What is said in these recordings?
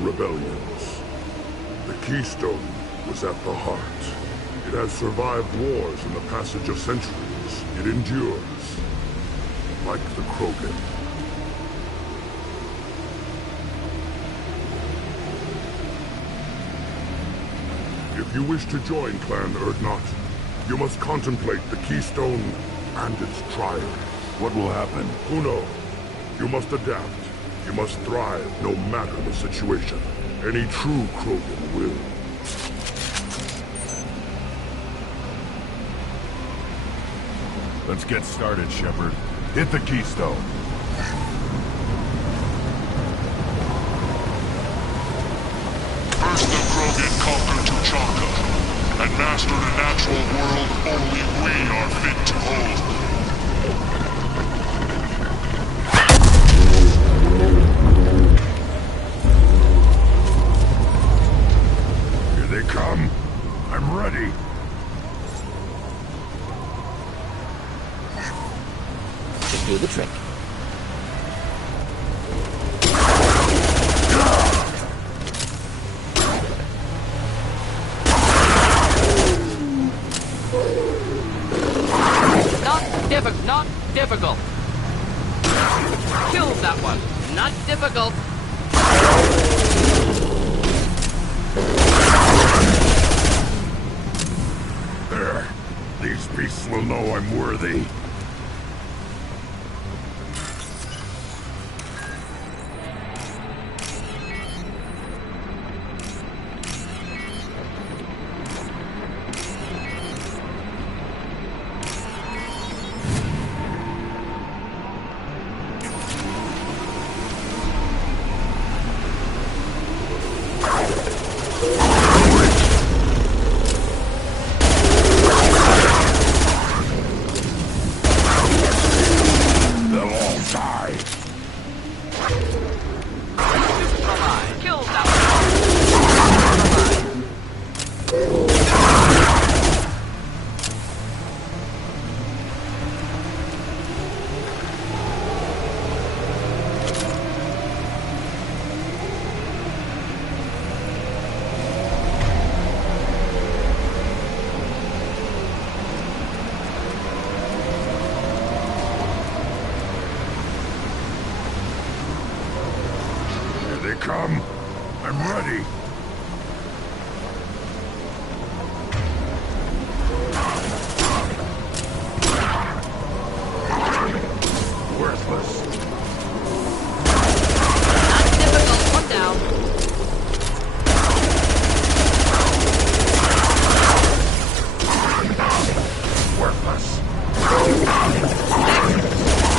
rebellions. The Keystone was at the heart. It has survived wars and the passage of centuries. It endures, like the Krogan. If you wish to join Clan Urdnot, you must contemplate the Keystone and its trial. What will happen? Who knows? You must adapt. You must thrive no matter the situation. Any true Krogan will. Let's get started, Shepard. Hit the Keystone. First the Krogan conquered Tuchanka, and mastered a natural world only we are fit to hold. Here they come. I'm ready. Should do the trick. Not difficult. Killed that one. Not difficult. There. These beasts will know I'm worthy. Come. I'm ready. Worthless. Not difficult. One down. Worthless.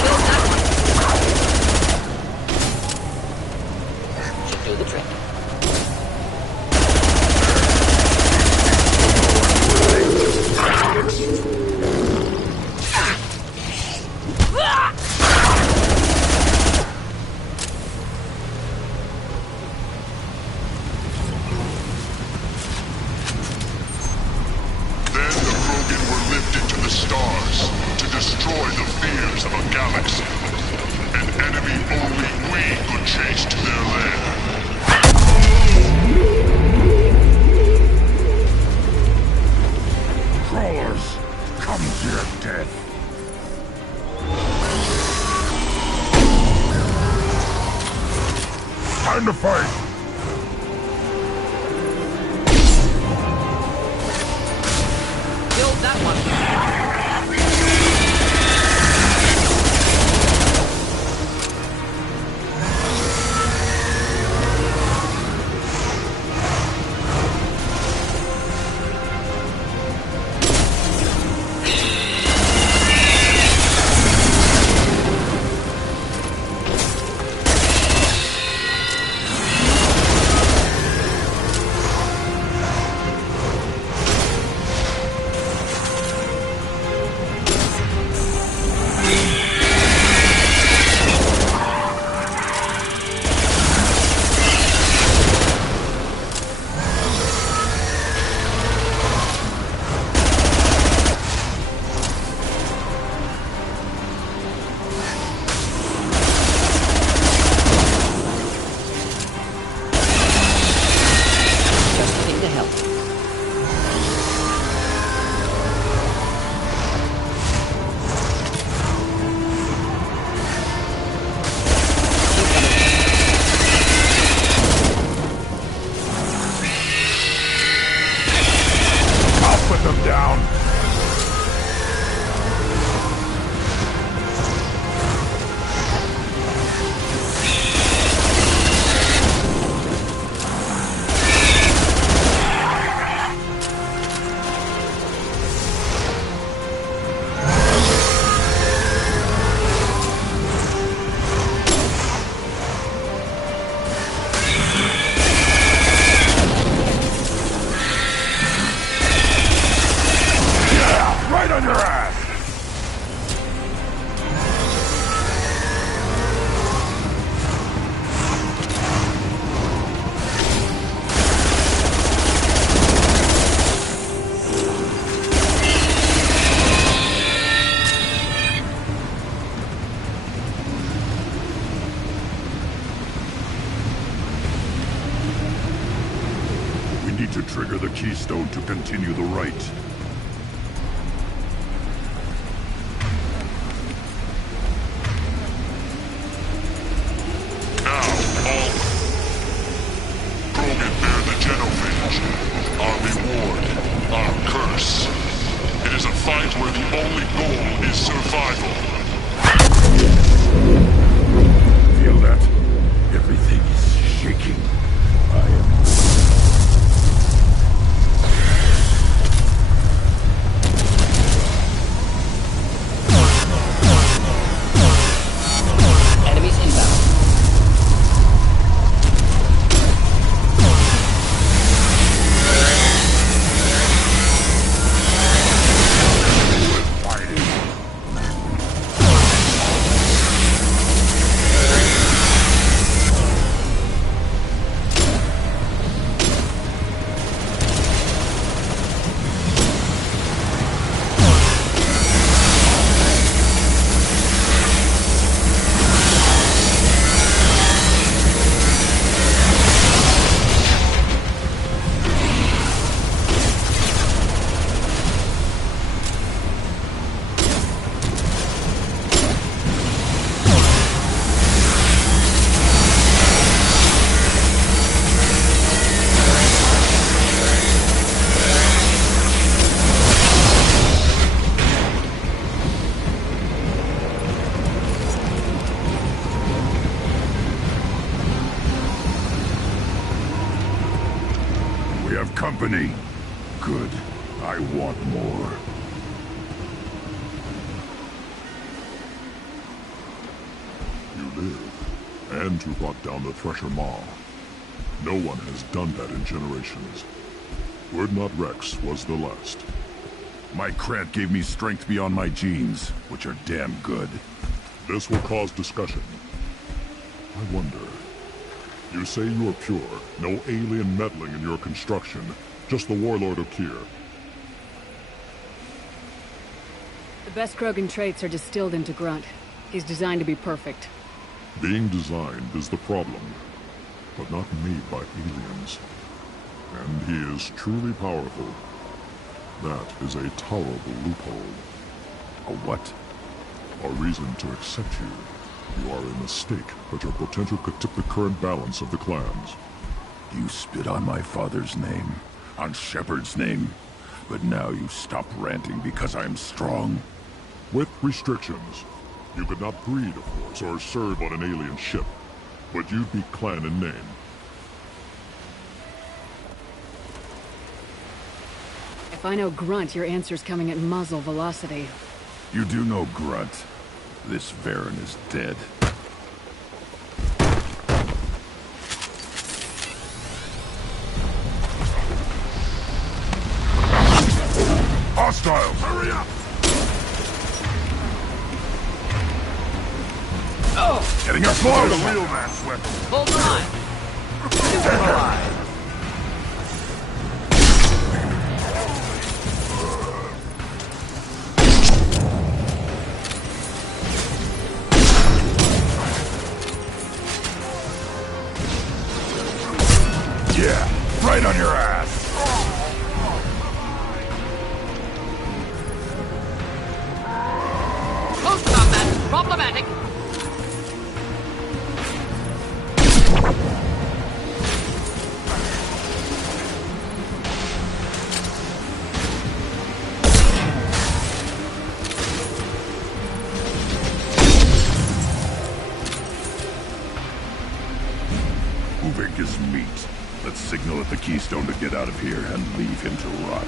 Killed that one. Should do the trick. Destroy the fears of a galaxy. An enemy only we could chase to their lair. Crawlers, come to your death. Time to fight! Killed that one. need to trigger the keystone to continue the rite. Now, all Krogan bear the genophage. Our reward, our curse. It is a fight where the only goal is survival. Feel that? Everything is shaking. I am... Enemies inbound. We have company. Good. I want more. You live, and you brought down the Thresher Maw. No one has done that in generations. Word Not Rex was the last. My Krant gave me strength beyond my genes, which are damn good. This will cause discussion. I wonder. You say you are pure, no alien meddling in your construction, just the warlord of Kier. The best Krogan traits are distilled into Grunt. He's designed to be perfect. Being designed is the problem, but not made by aliens. And he is truly powerful. That is a tolerable loophole. A what? A reason to accept you. You are a mistake, but your potential could tip the current balance of the clans. You spit on my father's name, on Shepard's name, but now you stop ranting because I'm strong. With restrictions. You could not breed, of course, or serve on an alien ship, but you'd be clan in name. If I know Grunt, your answer's coming at muzzle velocity. You do know Grunt. This Varen is dead. Hostiles! Hurry up! Oh! Getting up close! The real man's weapon. Hold on! Super alive! Yeah, right on your ass! Close combat! Problematic! Uvik is meat. Let's signal at the keystone to get out of here and leave him to rot.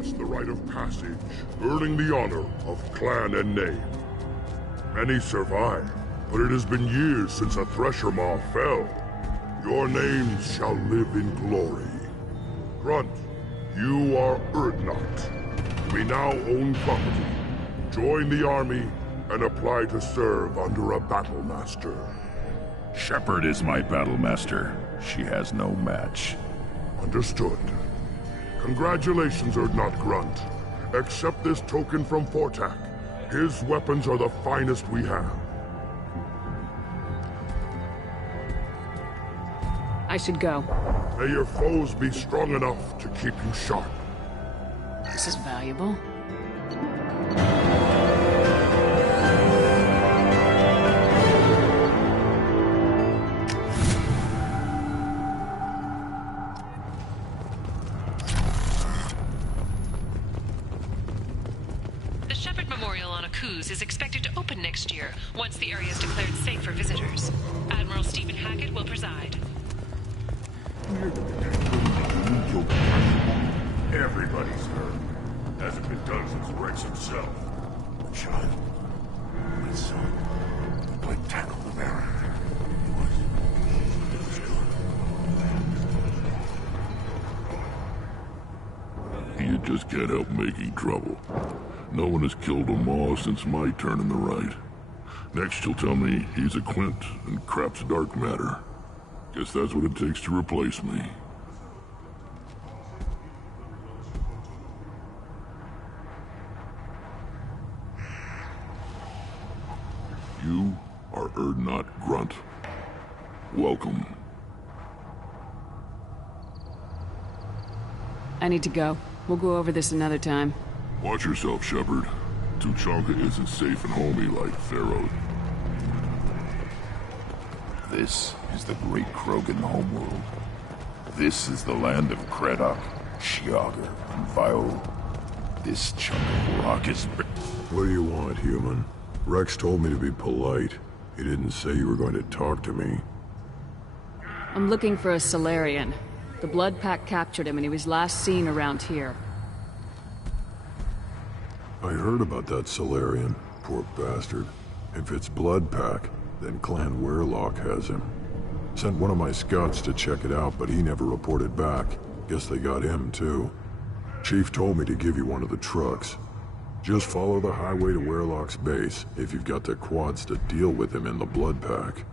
past the rite of passage, earning the honor of clan and name. Many survive, but it has been years since a Thresher Maw fell. Your names shall live in glory. Grunt, you are Urdnot. We now own property. Join the army and apply to serve under a battle master. Shepard is my battle master. She has no match. Understood. Congratulations, Urdnot Grunt. Accept this token from Fortak. His weapons are the finest we have. I should go. May your foes be strong enough to keep you sharp. This is valuable. The Shepard Memorial on Akuz is expected to open next year, once the area is declared safe for visitors. Admiral Stephen Hackett will preside. Everybody's hurt. Hasn't been done since Rex himself. My child. My son. He played tackle the Baron. It was good. You just can't help making trouble. No one has killed a Maw since my turn in the right. Next you'll tell me he's a Quint and crap's dark matter. Guess that's what it takes to replace me. You are Urdnot Grunt. Welcome. I need to go. We'll go over this another time. Watch yourself, Shepard. Tuchanka isn't safe and homey like Pharaoh. This is the great Krogan homeworld. This is the land of Kredok, Shiagar, and Vio. This chunk of rock is... What do you want, human? Rex told me to be polite. He didn't say you were going to talk to me. I'm looking for a Solarian. The Blood Pack captured him and he was last seen around here. I heard about that Solarian. Poor bastard. If it's Blood Pack, then Clan Werelock has him. Sent one of my scouts to check it out, but he never reported back. Guess they got him, too. Chief told me to give you one of the trucks. Just follow the highway to Werelock's base, if you've got the quads to deal with him in the Blood Pack.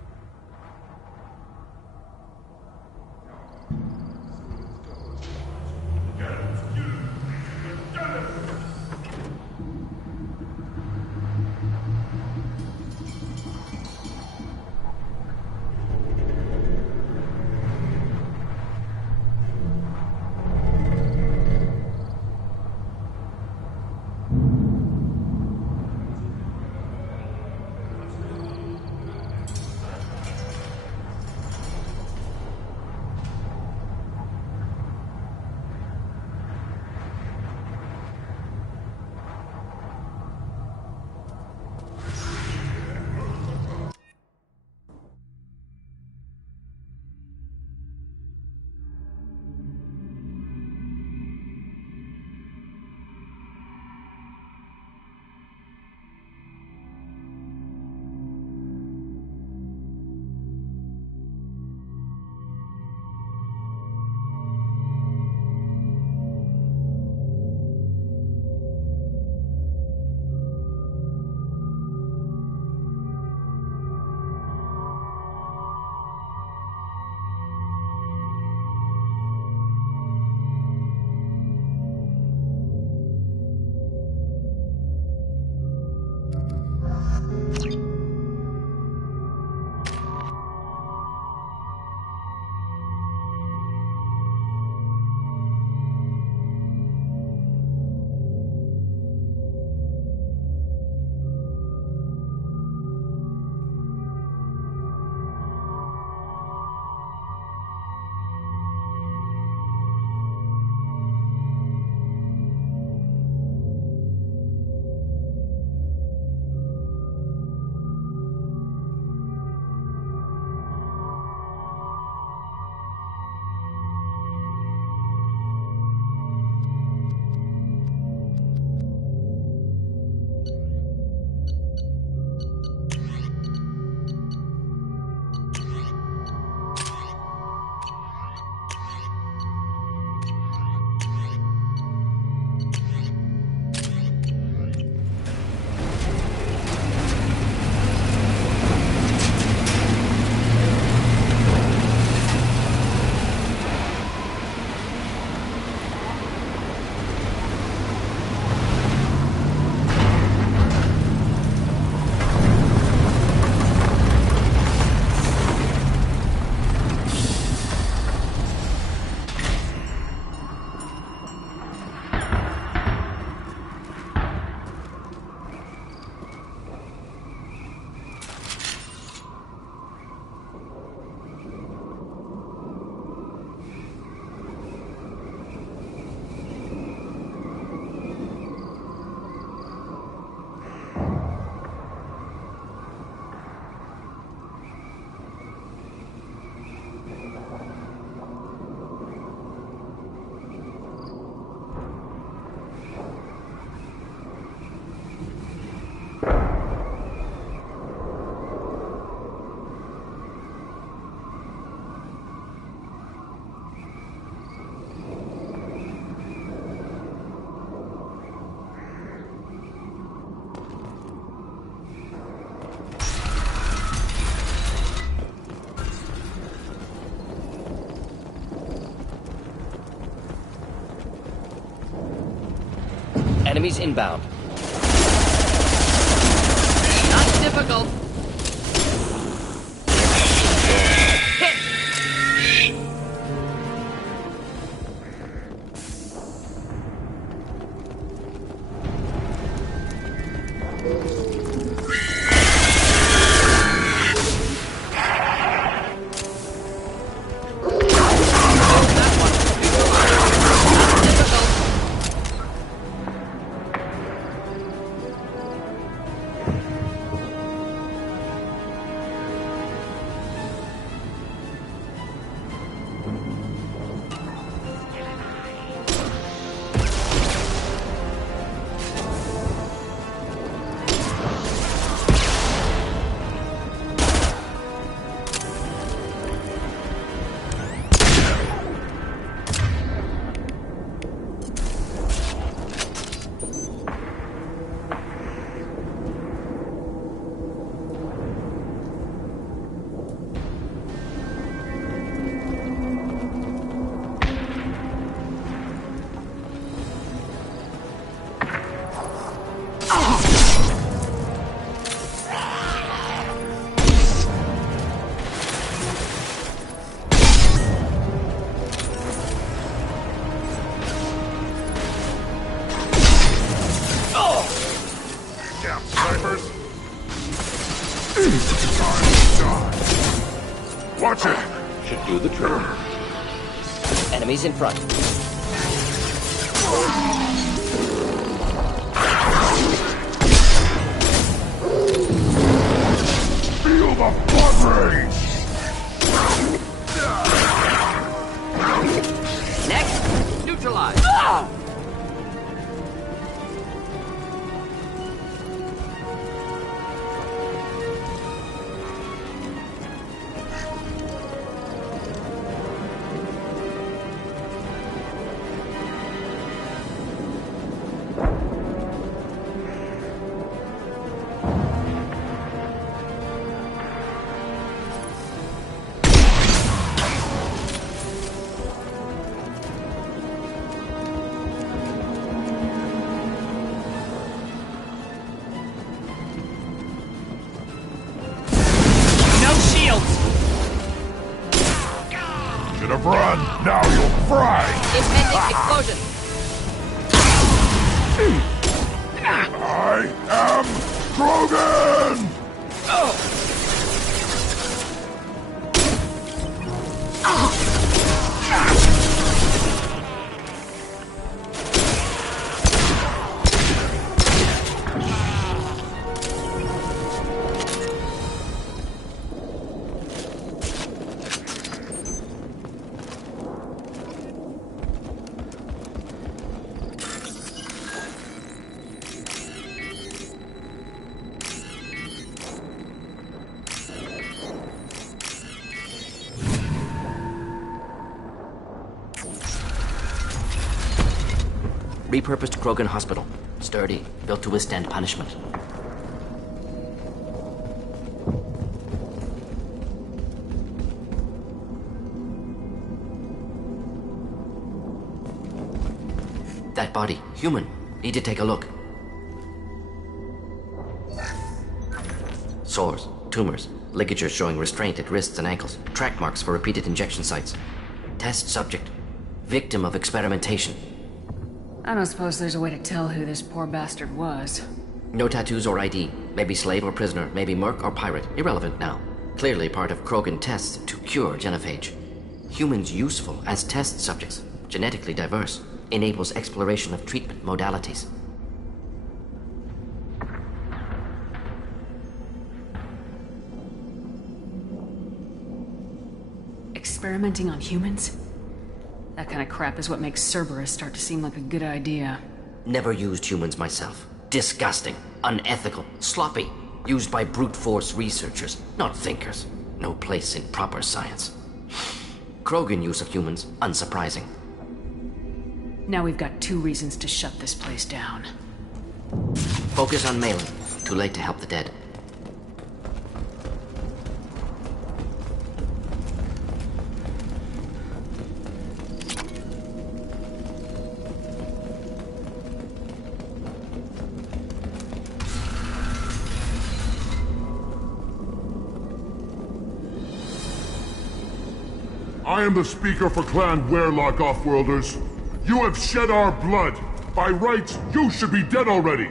Enemies inbound. Not difficult. Watch it! Should do the trick. Enemies in front. Feel the blood rage! Next, neutralize. Should have run! Now you'll fry! Impending explosion. I am Krogan! Repurposed Krogan hospital. Sturdy, built to withstand punishment. That body, human. Need to take a look. Sores, tumors, ligatures showing restraint at wrists and ankles, track marks for repeated injection sites. Test subject. Victim of experimentation. I don't suppose there's a way to tell who this poor bastard was. No tattoos or ID. Maybe slave or prisoner, maybe merc or pirate. Irrelevant now. Clearly part of Krogan tests to cure genophage. Humans useful as test subjects. Genetically diverse. Enables exploration of treatment modalities. Experimenting on humans? That kind of crap is what makes Cerberus start to seem like a good idea. Never used humans myself. Disgusting, unethical, sloppy. Used by brute force researchers, not thinkers. No place in proper science. Krogan use of humans, unsurprising. Now we've got 2 reasons to shut this place down. Focus on Malin. Too late to help the dead. I am the speaker for Clan Werelock, Offworlders. You have shed our blood. By rights, you should be dead already.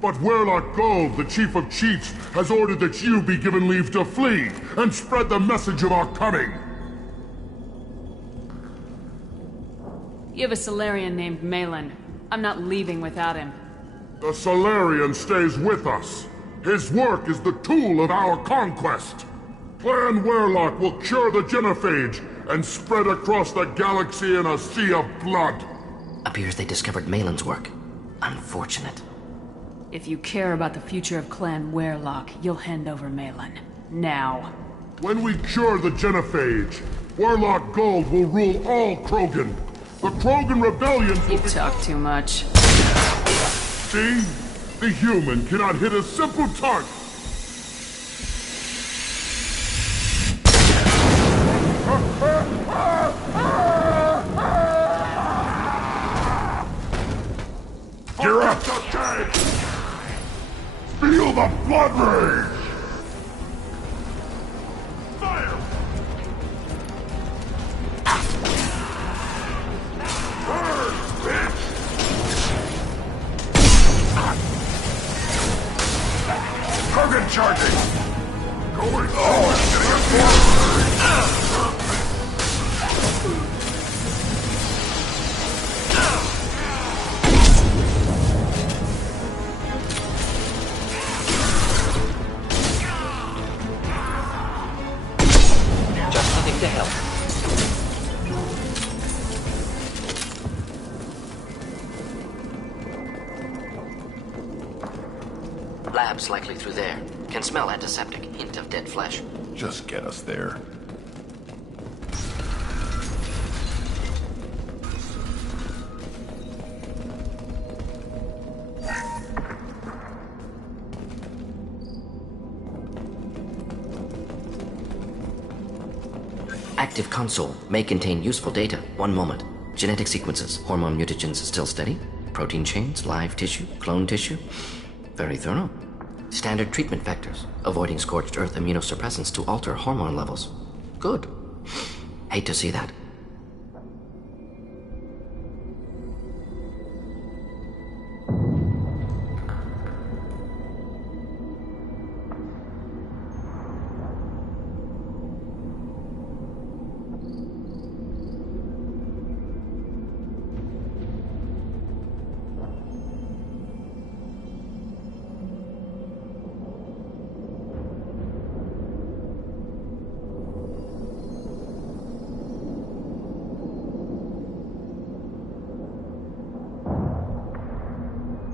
But Werelock Gold, the Chief of Chiefs, has ordered that you be given leave to flee and spread the message of our coming. You have a Solarian named Malin. I'm not leaving without him. The Solarian stays with us. His work is the tool of our conquest. Clan Werelock will cure the genophage and spread across the galaxy in a sea of blood. Appears they discovered Malin's work. Unfortunate. If you care about the future of Clan Werelock, you'll hand over Malin. Now. When we cure the genophage, Werelock Gold will rule all Krogan. The Krogan rebellions will You talk too much. See? The human cannot hit a simple target. You're up! Feel the blood rage! Fire! Burn, bitch! Krogan charging! Going Just nothing to help. Lab's likely through there. Can smell antiseptic. Hint of dead flesh. Just get us there. Active console may contain useful data. One moment. Genetic sequences. Hormone mutagens still steady. Protein chains, live tissue, clone tissue. Very thorough. Standard treatment vectors. Avoiding scorched earth immunosuppressants to alter hormone levels. Good. Hate to see that.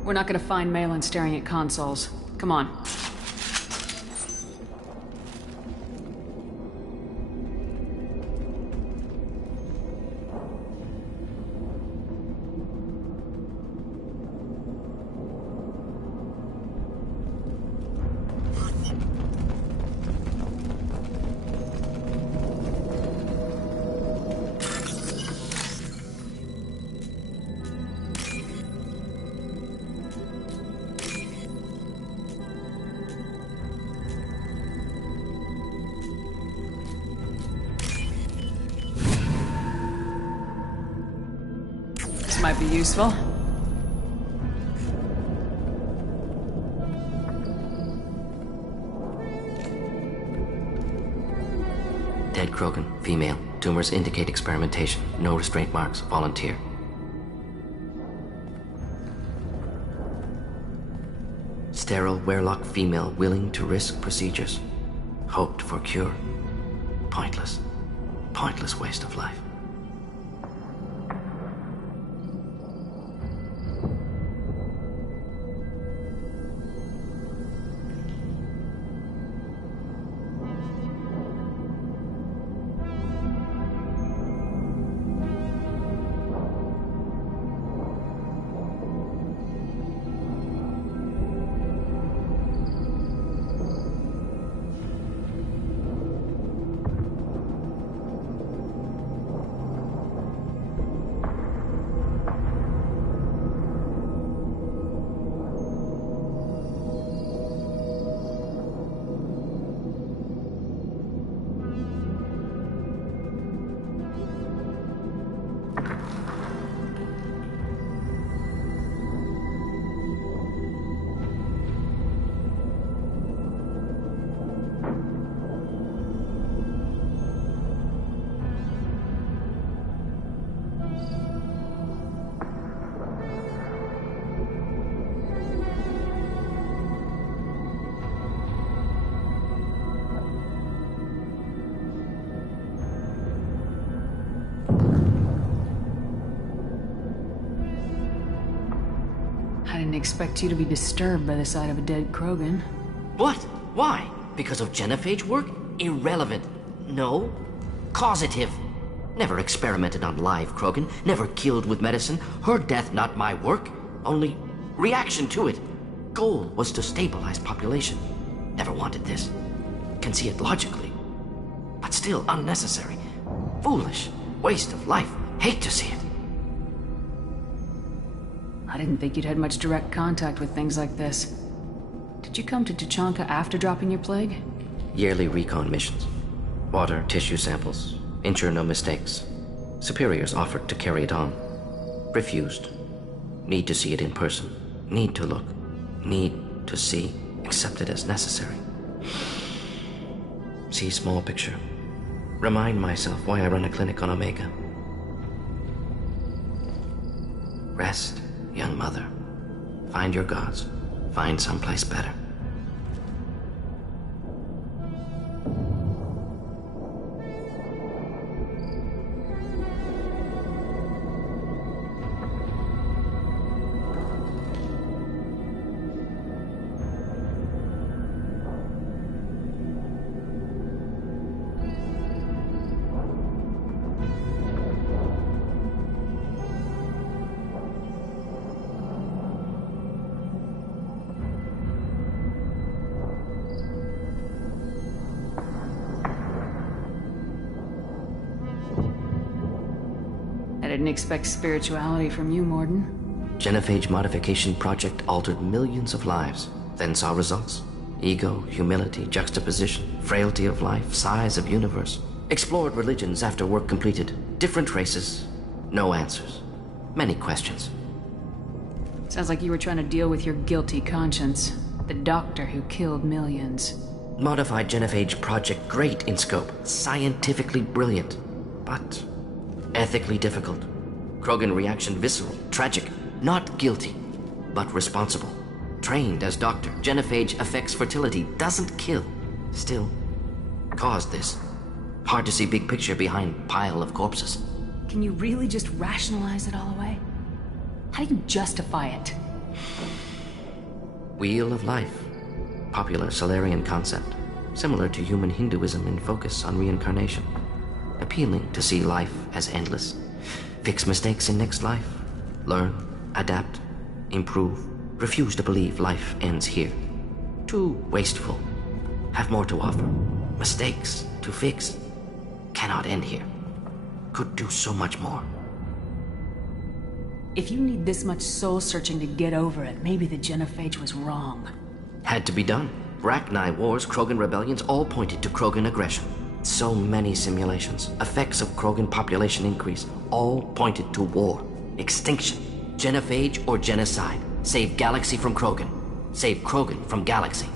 We're not gonna find Malin staring at consoles. Come on. This might be useful. Dead Krogan, female. Tumors indicate experimentation. No restraint marks. Volunteer. Sterile Werelock female willing to risk procedures. Hoped for cure. Pointless. Pointless waste of life. didn't expect you to be disturbed by the sight of a dead Krogan. What? Why? Because of genophage work? Irrelevant. No. Causative. Never experimented on live Krogan, never killed with medicine. Her death, not my work. Only reaction to it. Goal was to stabilize population. Never wanted this. Can see it logically. But still unnecessary. Foolish. Waste of life. Hate to see it. I didn't think you'd had much direct contact with things like this. Did you come to Tuchanka after dropping your plague? Yearly recon missions. Water, tissue samples. Ensure no mistakes. Superiors offered to carry it on. Refused. Need to see it in person. Need to look. Need to see. Accept it as necessary. See small picture. Remind myself why I run a clinic on Omega. Rest, young mother. Find your gods. Find someplace better. I didn't expect spirituality from you, Morden. Genophage modification project altered millions of lives, then saw results. Ego, humility, juxtaposition, frailty of life, size of universe. Explored religions after work completed. Different races. No answers. Many questions. Sounds like you were trying to deal with your guilty conscience. The doctor who killed millions. Modified genophage project great in scope. Scientifically brilliant. But ethically difficult. Krogan reaction visceral, tragic. Not guilty, but responsible. Trained as doctor. Genophage affects fertility, doesn't kill. Still, caused this. Hard to see big picture behind pile of corpses. Can you really just rationalize it all away? How do you justify it? Wheel of life. Popular Solarian concept. Similar to human Hinduism in focus on reincarnation. Appealing to see life as endless. Fix mistakes in next life. Learn, adapt, improve. Refuse to believe life ends here. Too wasteful. Have more to offer. Mistakes to fix. Cannot end here. Could do so much more. If you need this much soul-searching to get over it, maybe the genophage was wrong. Had to be done. Rachni wars, Krogan rebellions, all pointed to Krogan aggression. So many simulations. Effects of Krogan population increase. All pointed to war. Extinction. Genophage or genocide. Save galaxy from Krogan. Save Krogan from galaxy.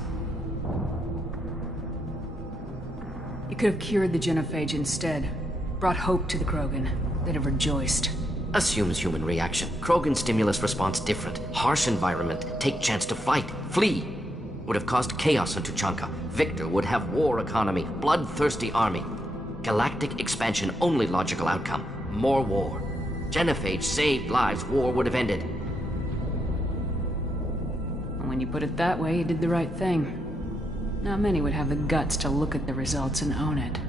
You could have cured the genophage instead. Brought hope to the Krogan. They'd have rejoiced. Assumes human reaction. Krogan stimulus response different. Harsh environment. Take chance to fight. Flee. Would have caused chaos in Tuchanka. Victor would have war economy. Bloodthirsty army. Galactic expansion only logical outcome. More war. Genophage saved lives. War would have ended. And when you put it that way, you did the right thing. Not many would have the guts to look at the results and own it.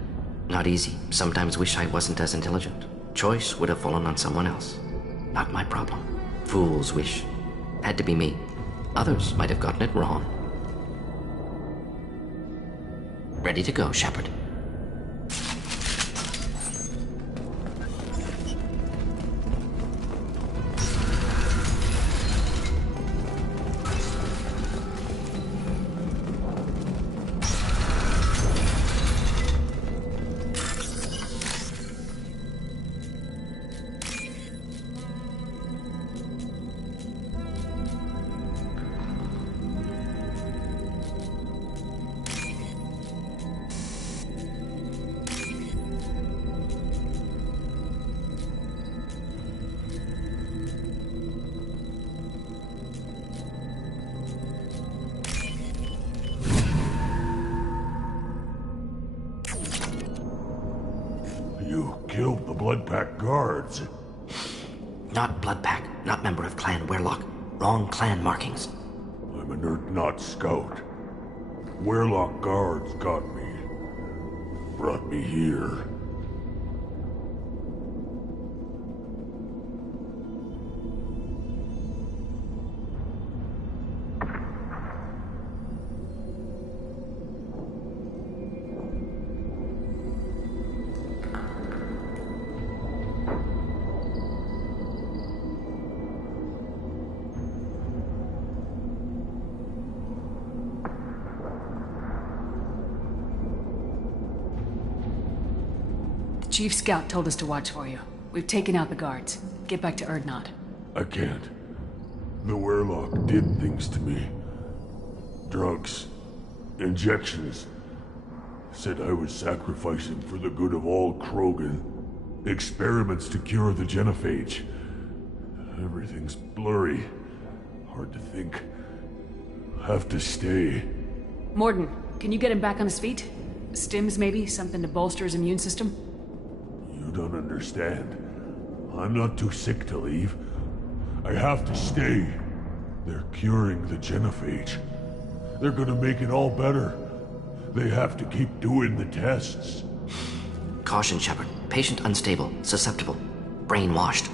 Not easy. Sometimes wish I wasn't as intelligent. Choice would have fallen on someone else. Not my problem. Fool's wish. Had to be me. Others might have gotten it wrong. Ready to go, Shepard. You killed the Blood Pack guards. Not Blood Pack, not member of Clan Werlock. Wrong clan markings. I'm an Urdnot scout. Werlock guards got me. Brought me here. Chief Scout told us to watch for you. We've taken out the guards. Get back to Urdnot. I can't. The Werlock did things to me. Drugs. Injections. Said I was sacrificing for the good of all Krogan. Experiments to cure the genophage. Everything's blurry. Hard to think. Have to stay. Morden, can you get him back on his feet? Stims, maybe? Something to bolster his immune system? You don't understand. I'm not too sick to leave. I have to stay. They're curing the genophage. They're gonna make it all better. They have to keep doing the tests. Caution, Shepard. Patient unstable, susceptible, brainwashed.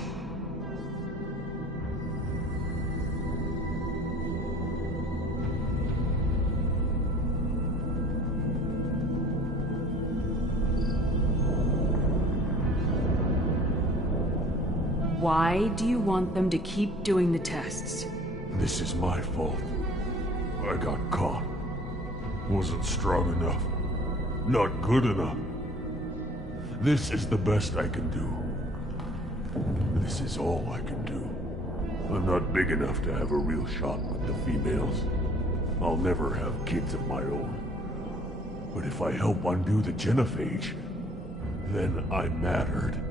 Why do you want them to keep doing the tests? This is my fault. I got caught. Wasn't strong enough. Not good enough. This is the best I can do. This is all I can do. I'm not big enough to have a real shot with the females. I'll never have kids of my own. But if I help undo the genophage, then I mattered.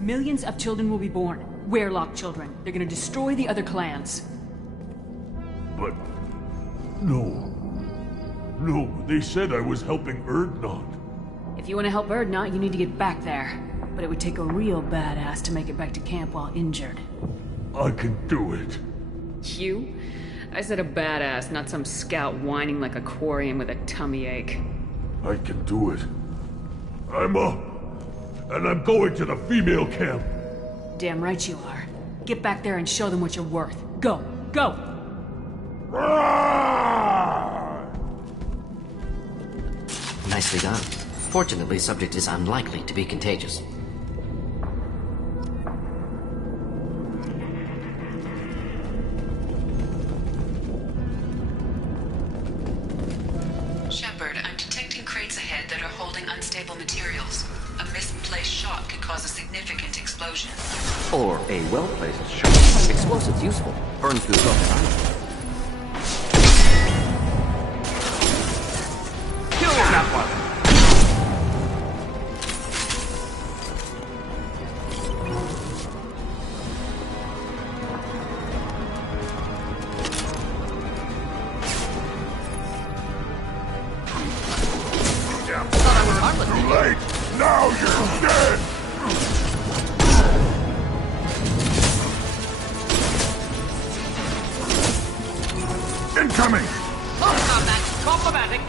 Millions of children will be born. Werlock children. They're gonna destroy the other clans. But... no. No, they said I was helping Urdnot. If you want to help Urdnot, you need to get back there. But it would take a real badass to make it back to camp while injured. I can do it. You? I said a badass, not some scout whining like a quarian with a tummy ache. I can do it. I'm up. And I'm going to the female camp. Damn right you are. Get back there and show them what you're worth. Go! Go! Nicely done. Fortunately, subject is unlikely to be contagious. Shepard, I'm detecting crates ahead that are holding unstable materials. A misplaced shot could cause a significant explosion. Or a well-placed shot. Explosives useful. Burn through broken armor. Kill that one! Too late! Now you're dead! Incoming! Combatic!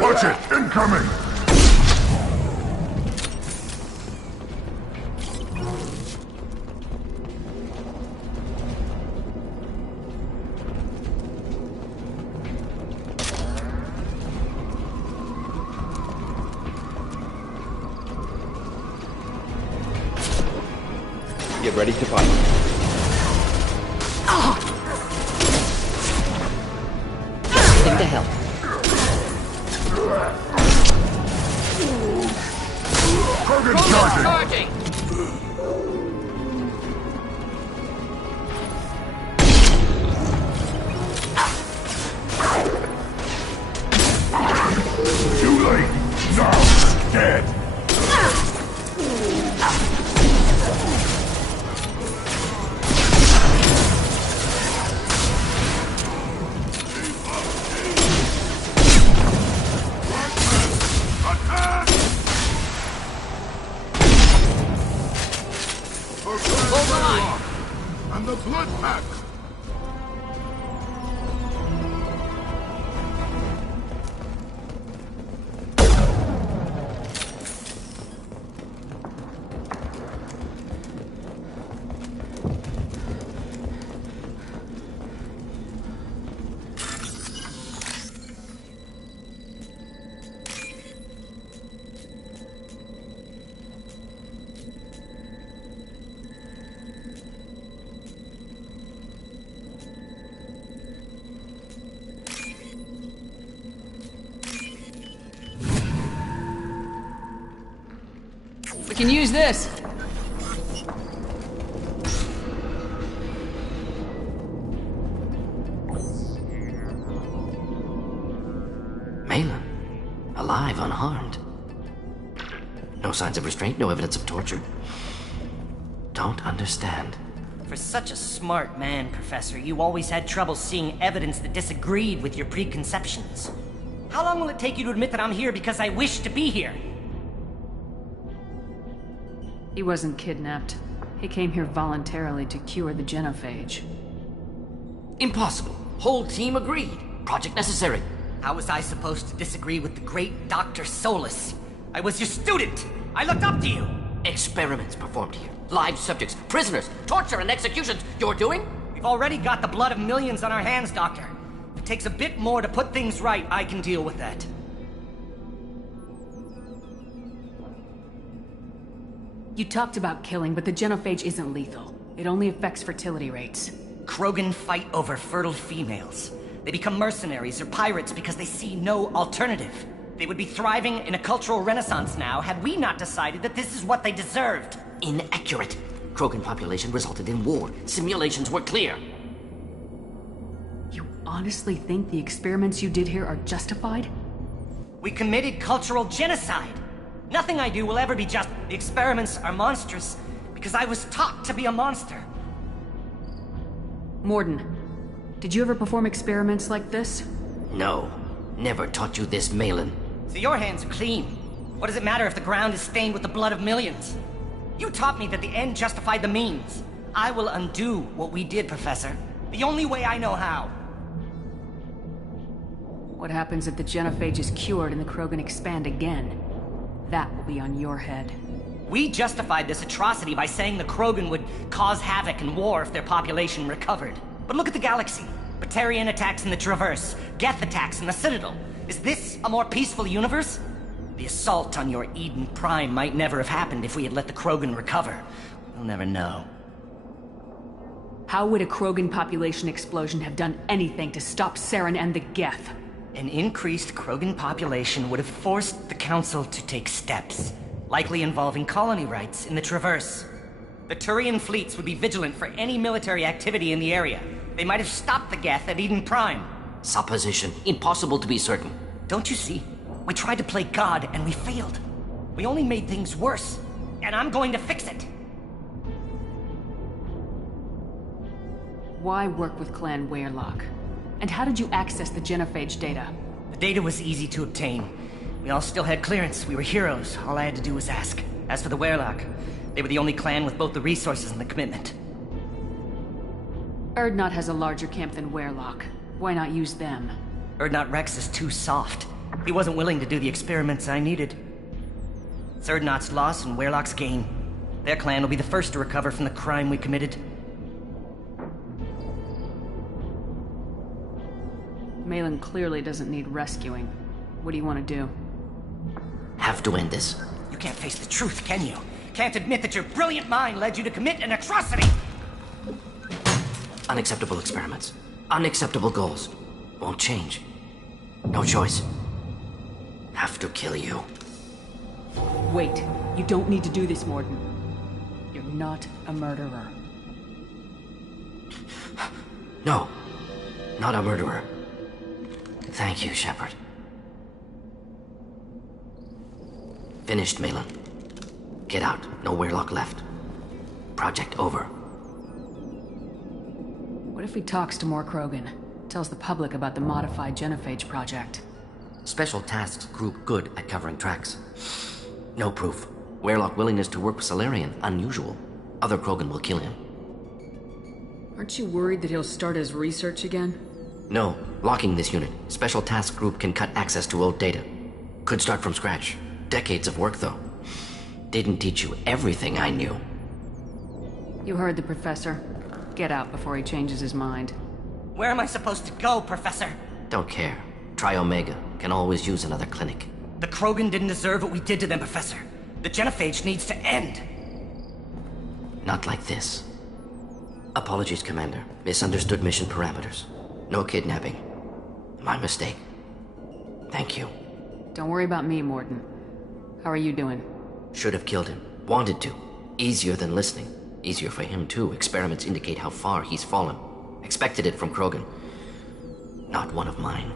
Watch it! Incoming! Get ready to fight. Anything to help. Krogan charging! dead! Hold the line! And the blood pack! We can use this. Malin, alive, unharmed. No signs of restraint, no evidence of torture. Don't understand. For such a smart man, Professor, you always had trouble seeing evidence that disagreed with your preconceptions. How long will it take you to admit that I'm here because I wish to be here? He wasn't kidnapped. He came here voluntarily to cure the genophage. Impossible. Whole team agreed. Project necessary. How was I supposed to disagree with the great Dr. Solus? I was your student! I looked up to you! Experiments performed here. Live subjects, prisoners, torture and executions. You're doing? We've already got the blood of millions on our hands, Doctor. If it takes a bit more to put things right, I can deal with that. You talked about killing, but the genophage isn't lethal. It only affects fertility rates. Krogan fight over fertile females. They become mercenaries or pirates because they see no alternative. They would be thriving in a cultural renaissance now had we not decided that this is what they deserved. Inaccurate. Krogan population resulted in war. Simulations were clear. You honestly think the experiments you did here are justified? We committed cultural genocide. Nothing I do will ever be just. The experiments are monstrous because I was taught to be a monster. Morden, did you ever perform experiments like this? No. Never taught you this, Malin. So your hands are clean. What does it matter if the ground is stained with the blood of millions? You taught me that the end justified the means. I will undo what we did, Professor. The only way I know how. What happens if the genophage is cured and the Krogan expand again? That will be on your head. We justified this atrocity by saying the Krogan would cause havoc and war if their population recovered. But look at the galaxy. Batarian attacks in the Traverse, Geth attacks in the Citadel. Is this a more peaceful universe? The assault on your Eden Prime might never have happened if we had let the Krogan recover. We'll never know. How would a Krogan population explosion have done anything to stop Saren and the Geth? An increased Krogan population would have forced the Council to take steps, likely involving colony rights in the Traverse. The Turian fleets would be vigilant for any military activity in the area. They might have stopped the Geth at Eden Prime. Supposition. Impossible to be certain. Don't you see? We tried to play God and we failed. We only made things worse, and I'm going to fix it. Why work with Clan Weyrloc? And how did you access the genophage data? The data was easy to obtain. We all still had clearance. We were heroes. All I had to do was ask. As for the Weyrloc, they were the only clan with both the resources and the commitment. Erdnot has a larger camp than Weyrloc. Why not use them? Erdnot Rex is too soft. He wasn't willing to do the experiments I needed. It's Erdnot's loss and Weyrloc's gain. Their clan will be the first to recover from the crime we committed. Malin clearly doesn't need rescuing. What do you want to do? Have to end this. You can't face the truth, can you? Can't admit that your brilliant mind led you to commit an atrocity! Unacceptable experiments. Unacceptable goals. Won't change. No choice. Have to kill you. Wait. You don't need to do this, Morden. You're not a murderer. No. Not a murderer. Thank you, Shepard. Finished, Malin. Get out. No Weirlock left. Project over. What if he talks to more Krogan? Tells the public about the modified genophage project? Special Tasks Group good at covering tracks. No proof. Weirlock willingness to work with Salarian, unusual. Other Krogan will kill him. Aren't you worried that he'll start his research again? No. Locking this unit. Special Task Group can cut access to old data. Could start from scratch. Decades of work, though. Didn't teach you everything I knew. You heard the professor. Get out before he changes his mind. Where am I supposed to go, Professor? Don't care. Try Omega. Can always use another clinic. The Krogan didn't deserve what we did to them, Professor. The genophage needs to end. Not like this. Apologies, Commander. Misunderstood mission parameters. No kidnapping. My mistake. Thank you. Don't worry about me, Morton. How are you doing? Should have killed him. Wanted to. Easier than listening. Easier for him, too. Experiments indicate how far he's fallen. Expected it from Krogan. Not one of mine.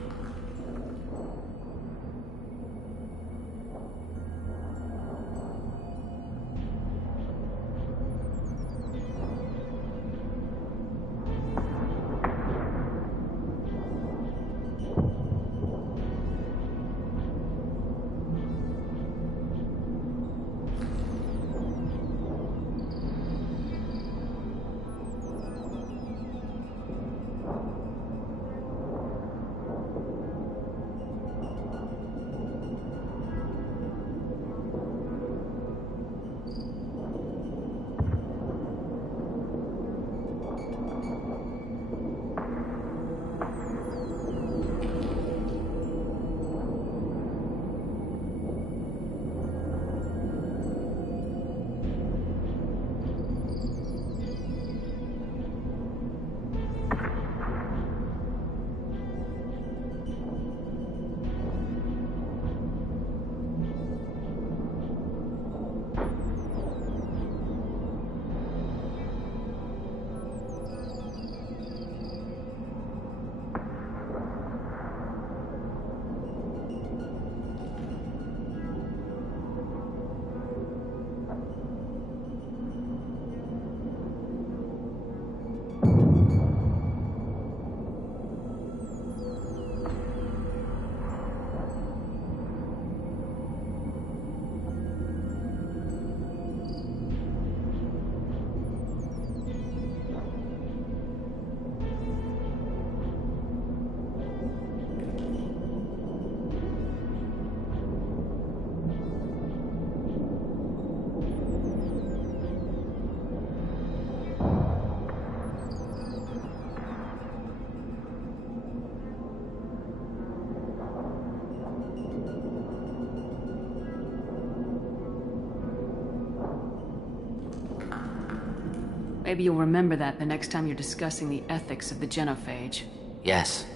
Maybe you'll remember that the next time you're discussing the ethics of the genophage. Yes.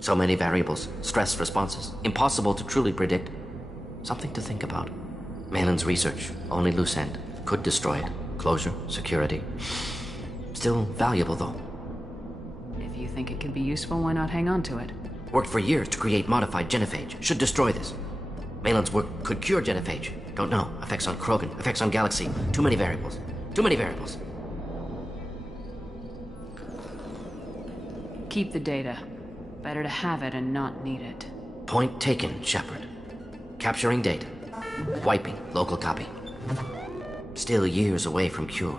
So many variables, stress responses, impossible to truly predict. Something to think about. Malin's research, only loose end, could destroy it. Closure, security. Still valuable, though. If you think it can be useful, why not hang on to it? Worked for years to create modified genophage. Should destroy this. Malin's work could cure genophage. Don't know. Effects on Krogan, effects on Galaxy. Too many variables. Too many variables. Keep the data. Better to have it and not need it. Point taken, Shepard. Capturing data. Wiping local copy. Still years away from cure,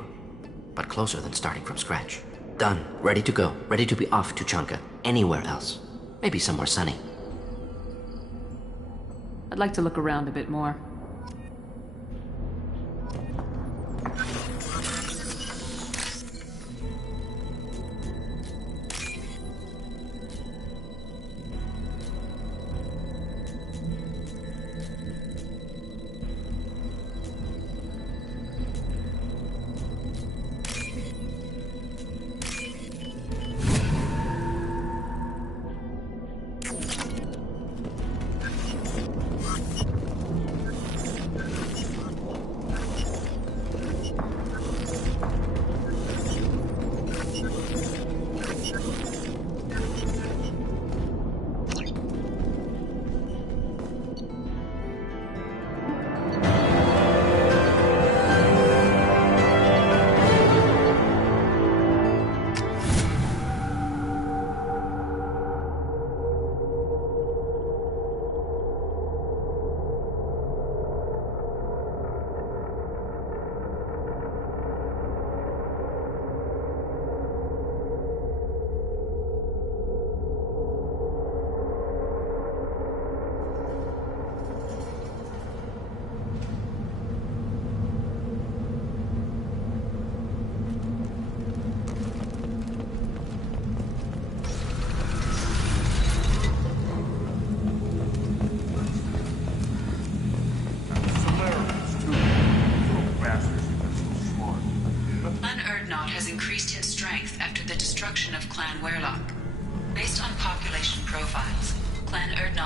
but closer than starting from scratch. Done. Ready to go. Ready to be off to Chanka. Anywhere else. Maybe somewhere sunny. I'd like to look around a bit more.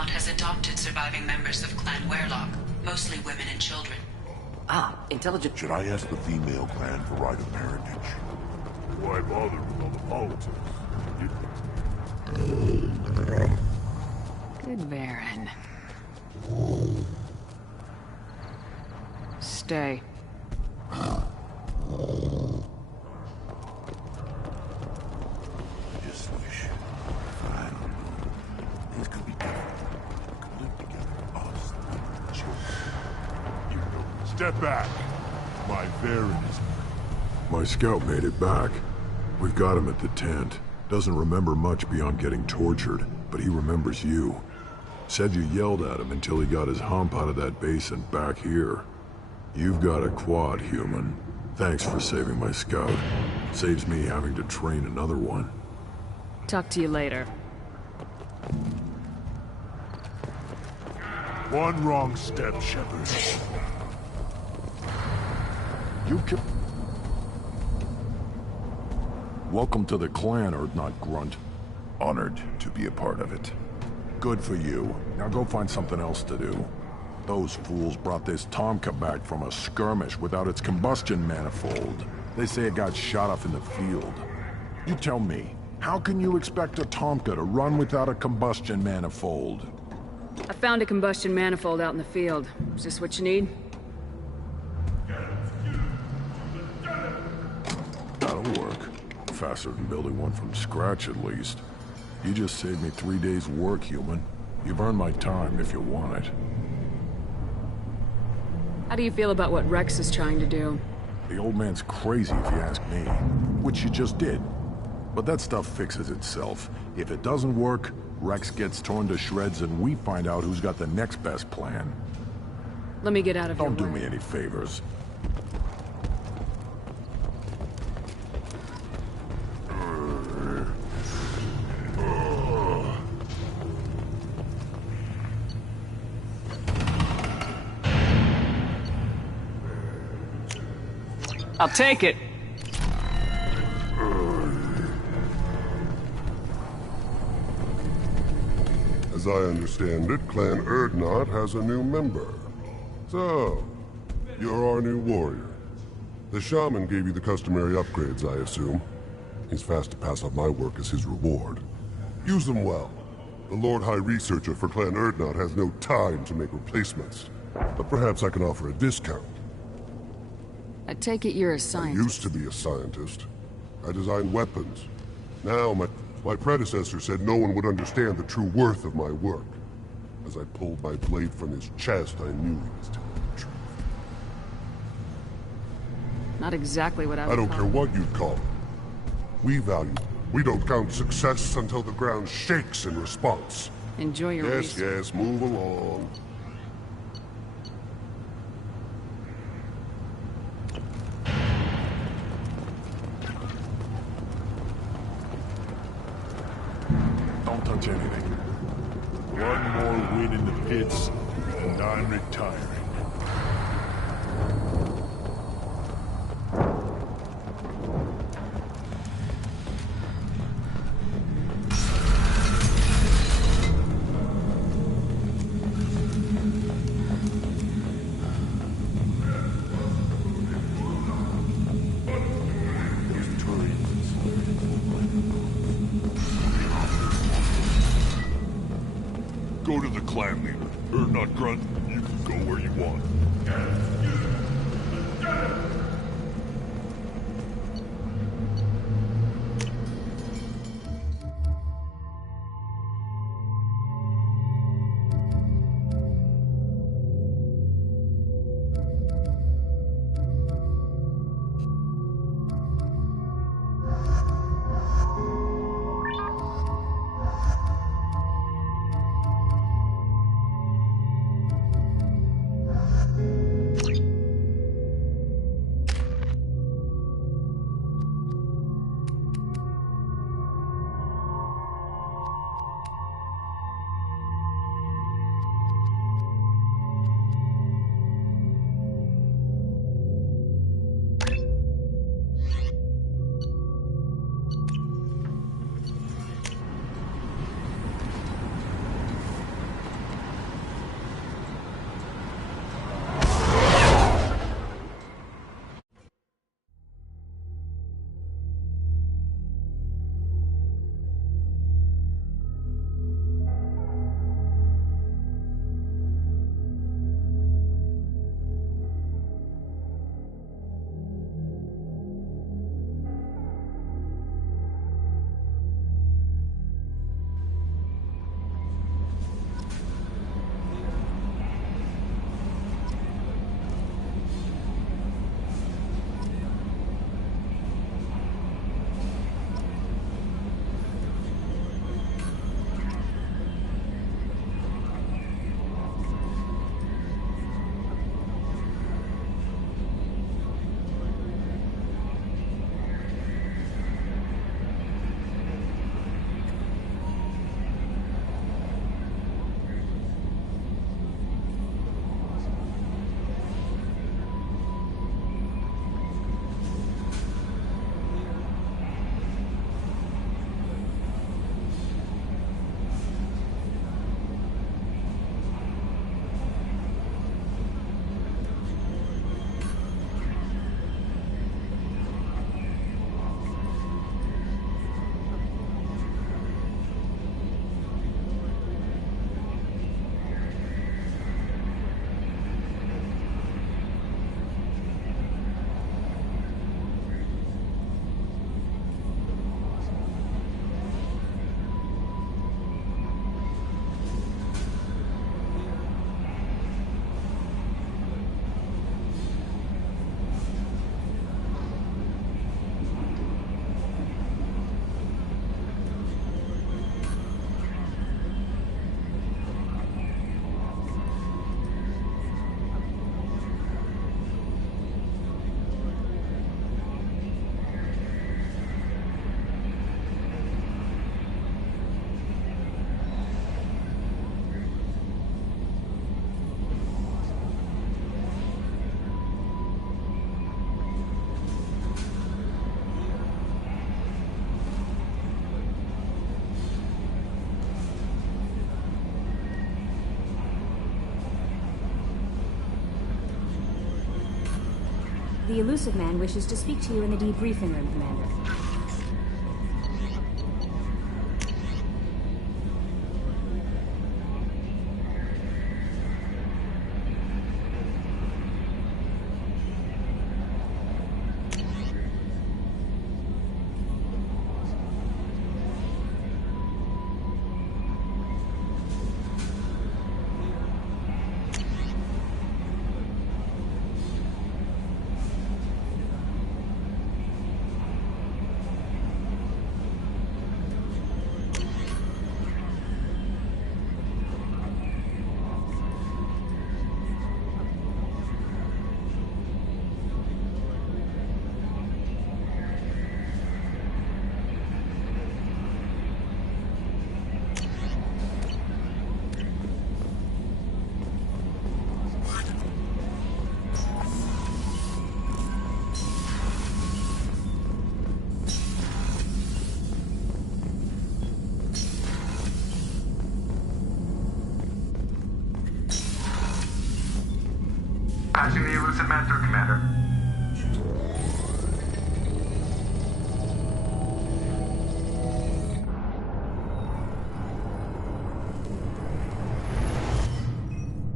Erdnot has adopted surviving members of Clan Werlock, mostly women and children. Ah, intelligent. Should I ask the female clan for right of parentage? Why bother with all the politics? Good Varen. Stay. I just wish, I don't know, things could be different. We could live together, us, the children. You know, step back. My Varen is... My scout made it back. We've got him at the tent. Doesn't remember much beyond getting tortured, but he remembers you. Said you yelled at him until he got his hump out of that basin back here. You've got a quad, human. Thanks for saving my scout. Saves me having to train another one. Talk to you later. One wrong step, Shepard. You can... Welcome to the clan, Erdnot Grunt. Honored to be a part of it. Good for you. Now go find something else to do. Those fools brought this Tomka back from a skirmish without its combustion manifold. They say it got shot off in the field. You tell me, how can you expect a Tomka to run without a combustion manifold? I found a combustion manifold out in the field. Is this what you need? That'll work. Faster than building one from scratch, at least. You just saved me 3 days' work, human. You've earned my time if you want it. How do you feel about what Rex is trying to do? The old man's crazy if you ask me. Which you just did. But that stuff fixes itself. If it doesn't work, Rex gets torn to shreds and we find out who's got the next best plan. Let me get out of your Don't do way. me any favors. I'll take it. As I understand it, Clan Erdnot has a new member. So, you're our new warrior. The shaman gave you the customary upgrades, I assume. He's fast to pass on my work as his reward. Use them well. The Lord High Researcher for Clan Erdnot has no time to make replacements. But perhaps I can offer a discount. I take it you're a I scientist. used to be a scientist. I designed weapons. Now, my predecessor said no one would understand the true worth of my work. As I pulled my blade from his chest, I knew he was telling the truth. Not exactly what I I don't care what you'd call it. We don't count success until the ground shakes in response. Enjoy your Yes, research. yes, move along. Don't touch anything. One more win in the pits, and I'm retiring. Go to the clan leader. Erdnot Grunt, you can go where you want. The elusive man wishes to speak to you in the debriefing room, Commander. Patching the elusive man through, Commander.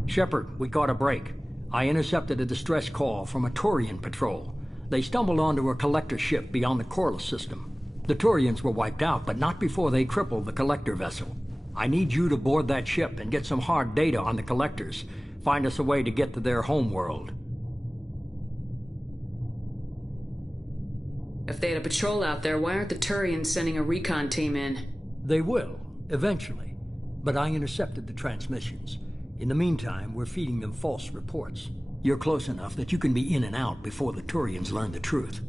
Shepard, we caught a break. I intercepted a distress call from a Turian patrol. They stumbled onto a collector ship beyond the Corliss system. The Turians were wiped out, but not before they crippled the collector vessel. I need you to board that ship and get some hard data on the collectors. Find us a way to get to their homeworld. If they had a patrol out there, why aren't the Turians sending a recon team in? They will, eventually. But I intercepted the transmissions. In the meantime, we're feeding them false reports. You're close enough that you can be in and out before the Turians learn the truth.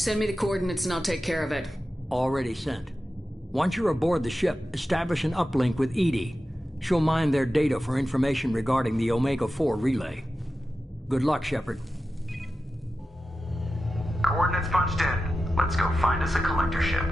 Send me the coordinates and I'll take care of it. Already sent. Once you're aboard the ship, establish an uplink with Edie. She'll mine their data for information regarding the Omega-4 relay. Good luck, Shepard. Coordinates punched in. Let's go find us a collector ship.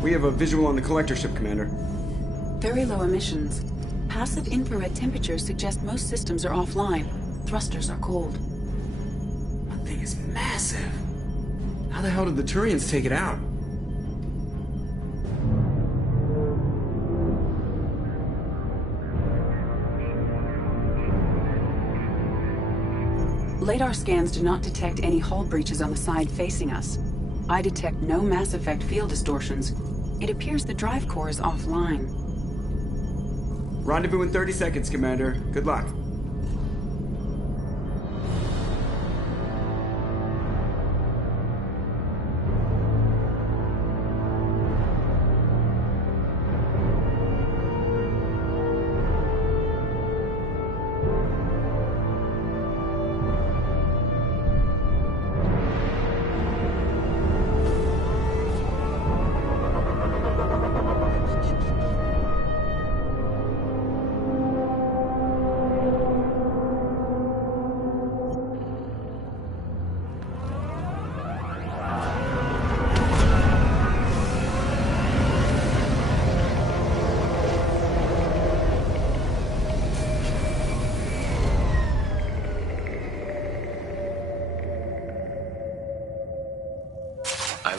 We have a visual on the collector ship, Commander. Very low emissions. Passive infrared temperatures suggest most systems are offline. Thrusters are cold. That thing is massive. How the hell did the Turians take it out? Radar scans do not detect any hull breaches on the side facing us. I detect no Mass Effect field distortions. It appears the drive core is offline. Rendezvous in 30 seconds, Commander. Good luck.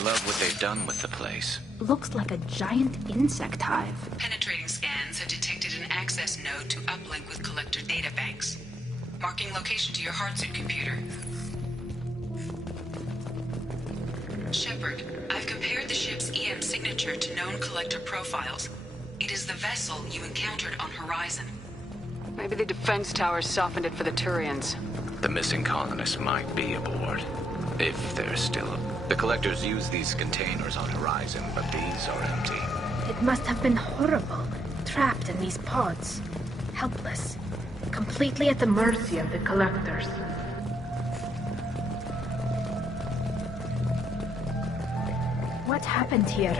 love what they've done with the place. Looks like a giant insect hive. Penetrating scans have detected an access node to uplink with collector databanks. Marking location to your hardsuit computer. Shepard, I've compared the ship's EM signature to known collector profiles. It is the vessel you encountered on Horizon. Maybe the defense towers softened it for the Turians. The missing colonists might be aboard. If they're still... The collectors use these containers on Horizon, but these are empty. It must have been horrible. Trapped in these pods. Helpless. Completely at the mercy of the collectors. What happened here?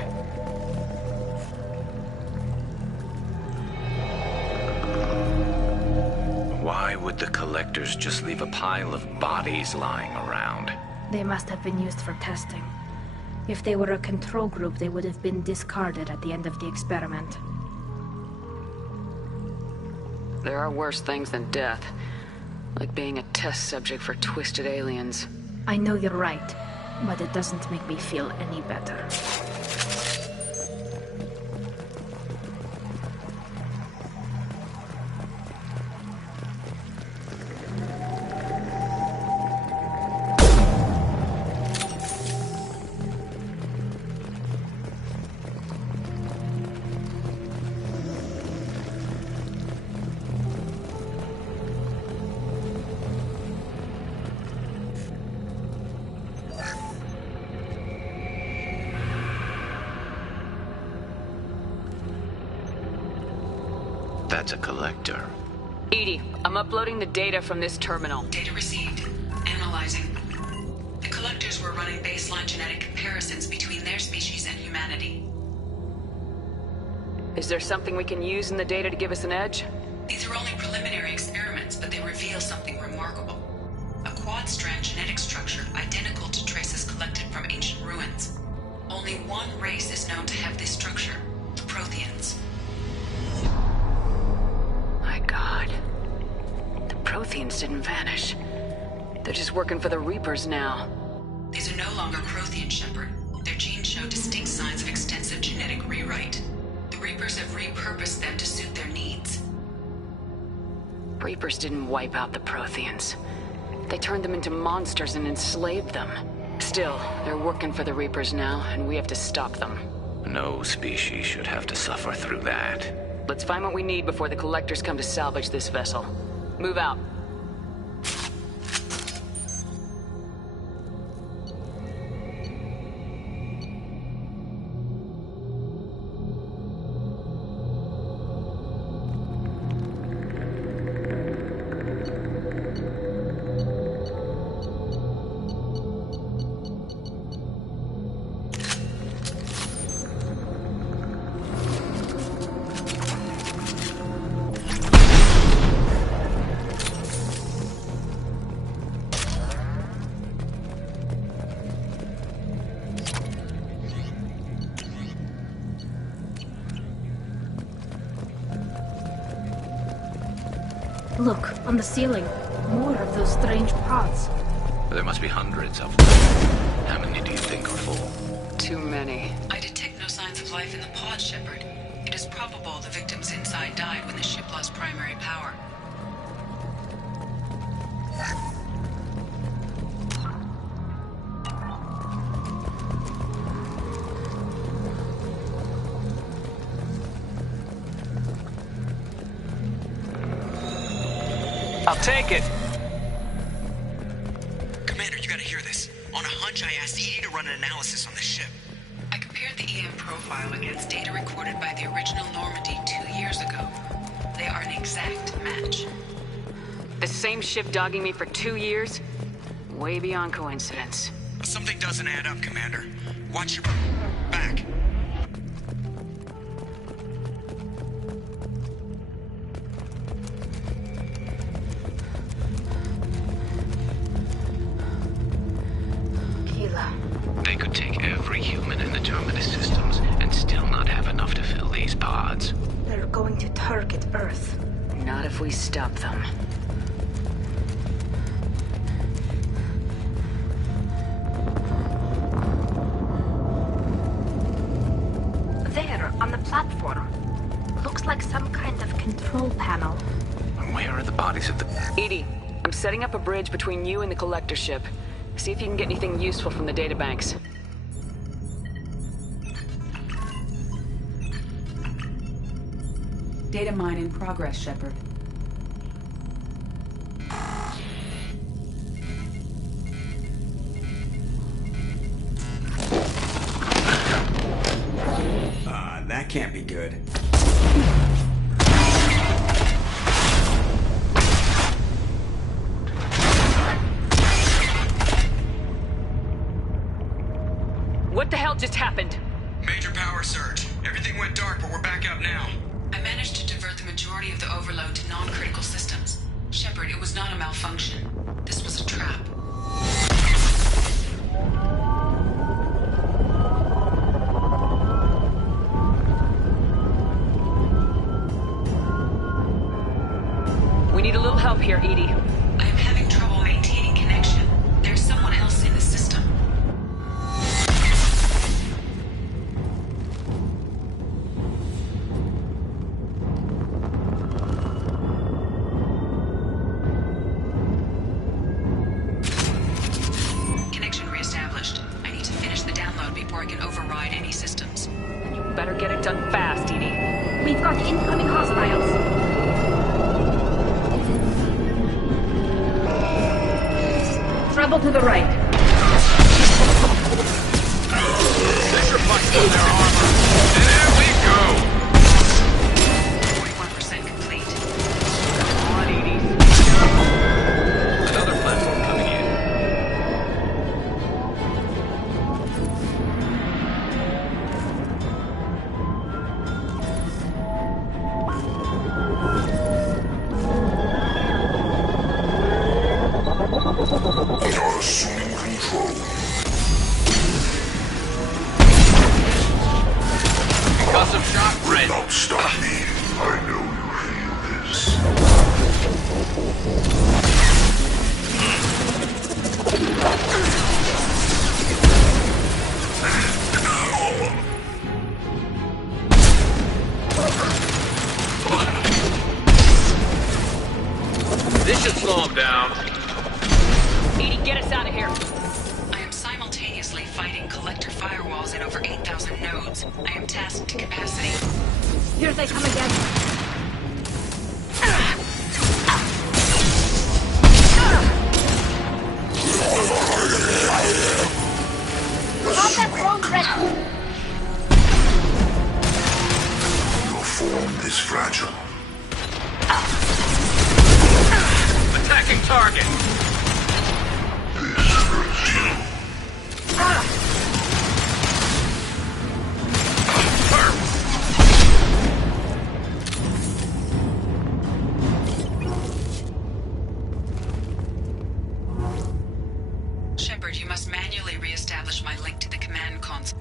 Why would the collectors just leave a pile of bodies lying around? They must have been used for testing. If they were a control group, they would have been discarded at the end of the experiment. There are worse things than death. Like being a test subject for twisted aliens. I know you're right, but it doesn't make me feel any better. That's a collector. EDI, I'm uploading the data from this terminal. Data received. Analyzing. The collectors were running baseline genetic comparisons between their species and humanity. Is there something we can use in the data to give us an edge? These are only preliminary experiments, but they reveal something remarkable. A quad-strand genetic structure identical to traces collected from ancient ruins. Only one race is known to have this structure, the Protheans. My God. The Protheans didn't vanish. They're just working for the Reapers now. These are no longer Prothean, Shepard. Their genes show distinct signs of extensive genetic rewrite. The Reapers have repurposed them to suit their needs. Reapers didn't wipe out the Protheans. They turned them into monsters and enslaved them. Still, they're working for the Reapers now, and we have to stop them. No species should have to suffer through that. Let's find what we need before the collectors come to salvage this vessel. Move out. Look, on the ceiling. More of those strange pods. There must be hundreds of them. How many do you think are full? Too many. I detect no signs of life in the pod, Shepard. It is probable the victims inside died when the ship lost primary power. I'll take it. Commander, you gotta hear this. On a hunch, I asked EDI to run an analysis on the ship. I compared the EM profile against data recorded by the original Normandy 2 years ago. They are an exact match. The same ship dogging me for 2 years? Way beyond coincidence. Something doesn't add up, Commander. Watch your back. They could take every human in the Terminus systems and still not have enough to fill these pods. They're going to target Earth. Not if we stop them. control panel. Where are the bodies of the... Edie, I'm setting up a bridge between you and the collector ship. See if you can get anything useful from the databanks. Data mine in progress, Shepard. That can't be good. What the hell just happened? Major power surge. Everything went dark, but we're back up now. I managed to divert the majority of the overload to non-critical systems. Shepard, it was not a malfunction. This was a trap. We need a little help here, Edie. I am having trouble maintaining connection. There's someone else in the system. Connection reestablished. I need to finish the download before I can override any systems. You better get it done fast, Edie. We've got incoming hostiles. Trouble to the right. Pressure punch on their armor. There we go. 41% complete. Come on, Edie. Another platform coming in. They are assuming control. Concussive shock, Red. Don't stop me. I know you feel this. This should slow him down. Edie, get us out of here. I am simultaneously fighting collector firewalls in over 8,000 nodes. I am tasked to capacity. Here they come again. Got that wrong, Red. Your form is fragile. Attacking target. This hurts you. Shepard, you must manually re-establish my link to the command console.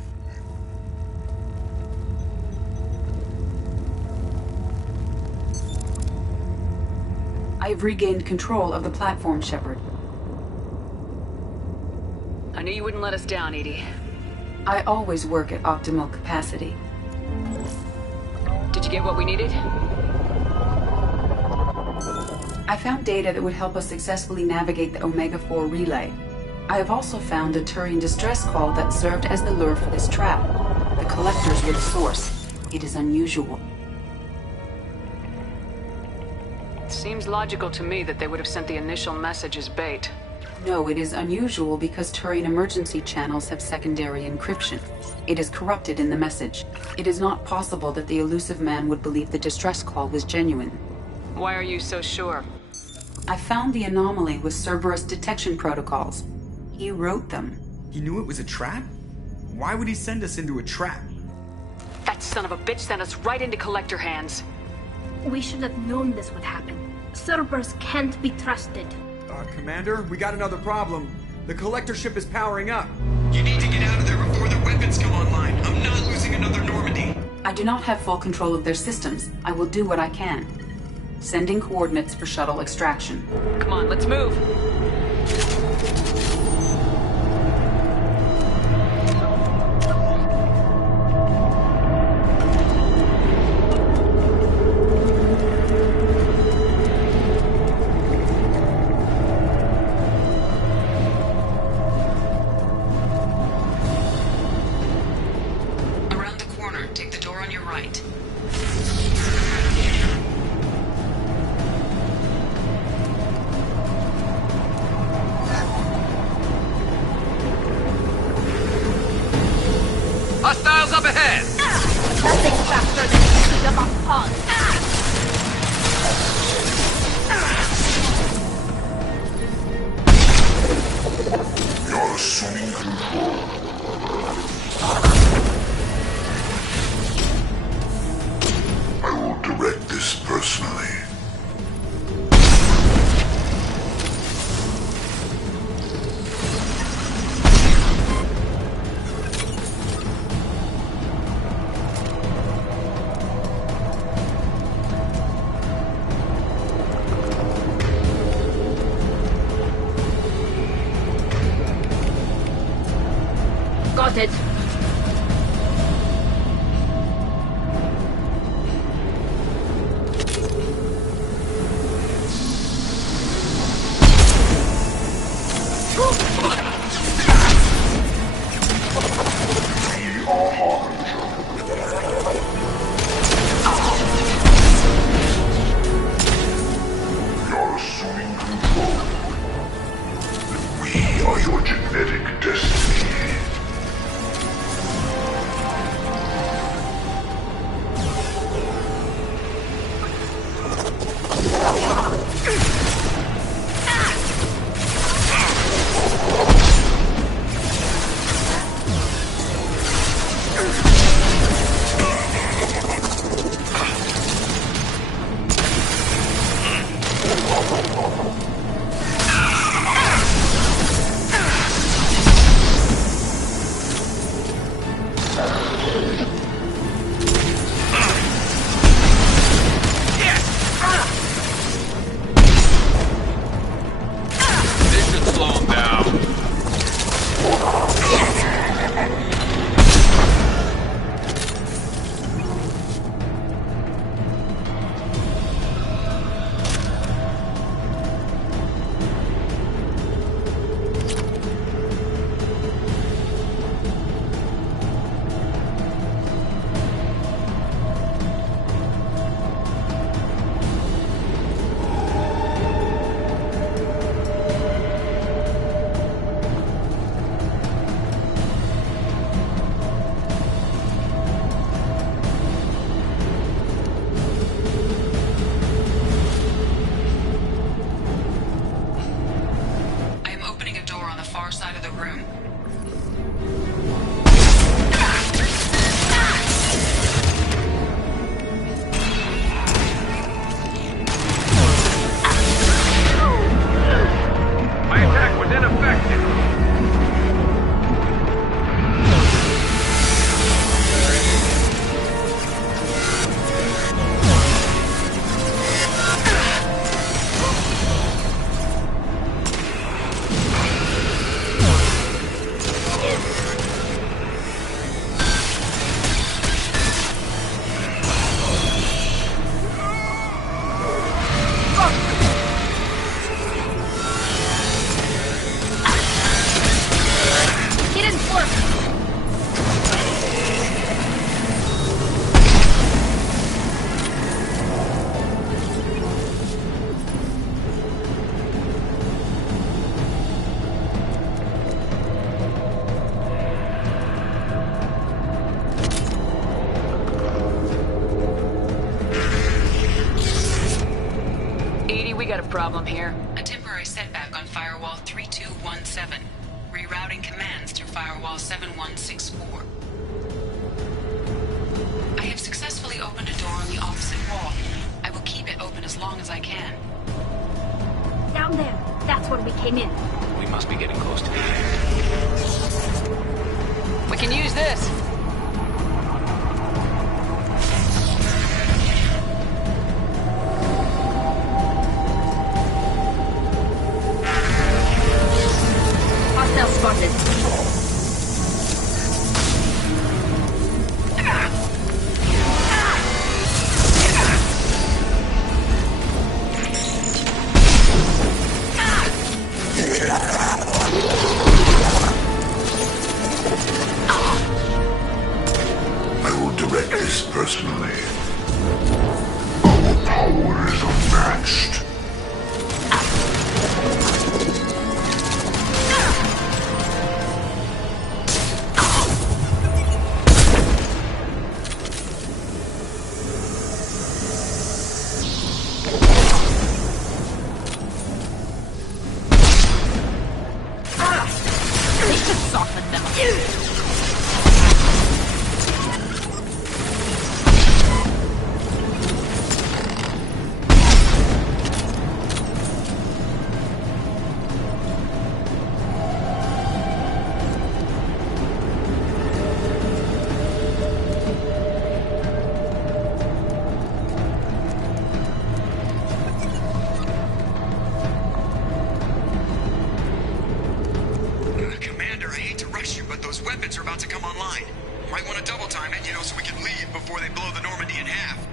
I have regained control of the platform, Shepard. I knew you wouldn't let us down, Edie. I always work at optimal capacity. Did you get what we needed? I found data that would help us successfully navigate the Omega-4 relay. I have also found a Turian distress call that served as the lure for this trap. The collectors were the source. It is unusual. It seems logical to me that they would have sent the initial message as bait. No, it is unusual because Turian emergency channels have secondary encryption. It is corrupted in the message. It is not possible that the elusive man would believe the distress call was genuine. Why are you so sure? I found the anomaly with Cerberus detection protocols. He wrote them. He knew it was a trap? Why would he send us into a trap? That son of a bitch sent us right into collector hands. We should have known this would happen. Cerberus can't be trusted. Commander, we got another problem. The collector ship is powering up. You need to get out of there before the weapons come online. I'm not losing another Normandy. I do not have full control of their systems. I will do what I can. Sending coordinates for shuttle extraction. Come on, let's move. assuming control. I will direct this personally. Got it. You're assuming control. We are your genetic destiny. This should slow him down. I am opening a door on the far side of the room. My attack was ineffective. He didn't work. Edie, we got a problem here. A temporary setback on Firewall 3217. Rerouting commands through Firewall 7164. I have successfully opened a door on the opposite wall. I will keep it open as long as I can. Down there. That's where we came in. We must be getting close to the end. We can use this. Hostile spotted. I will direct this personally. Our power is unmatched. Commander, I hate to rush you, but those weapons are about to come online. Might want to double time it, so we can leave before they blow the Normandy in half.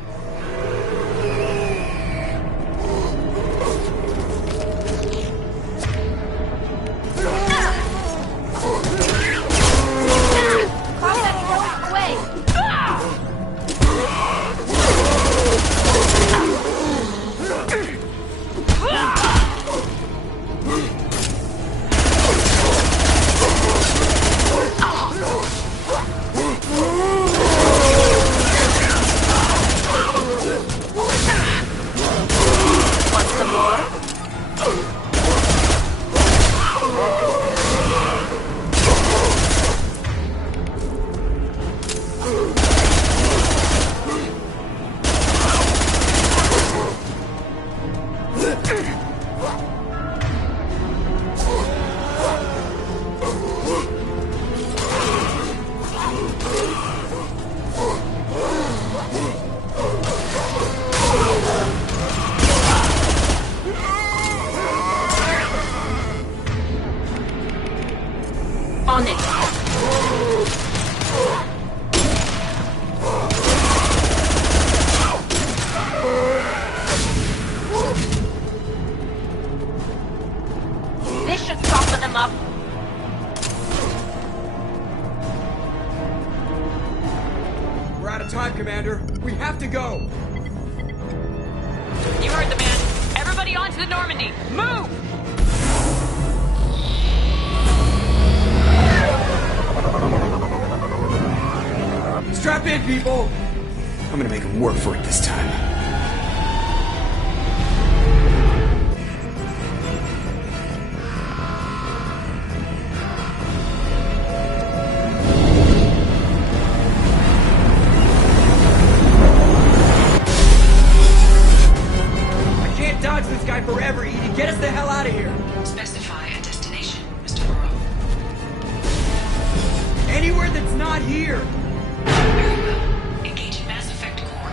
On it. This should soften them up. We're out of time, Commander. We have to go. You heard the man. Everybody onto the Normandy. Move! Strap in, people! I'm gonna make them work for it this time. I can't dodge this guy forever, Edie. Get us the hell out of here! Specify a destination, Mr. Burrow. Anywhere that's not here! Very well. Engaging Mass Effect core.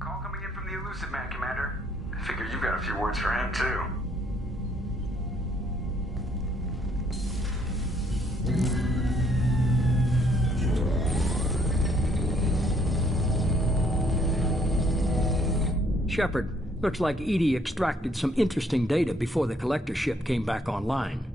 Call coming in from the Elusive Man, Commander. I figure you've got a few words for him, too. Shepard, looks like Edie extracted some interesting data before the collector ship came back online.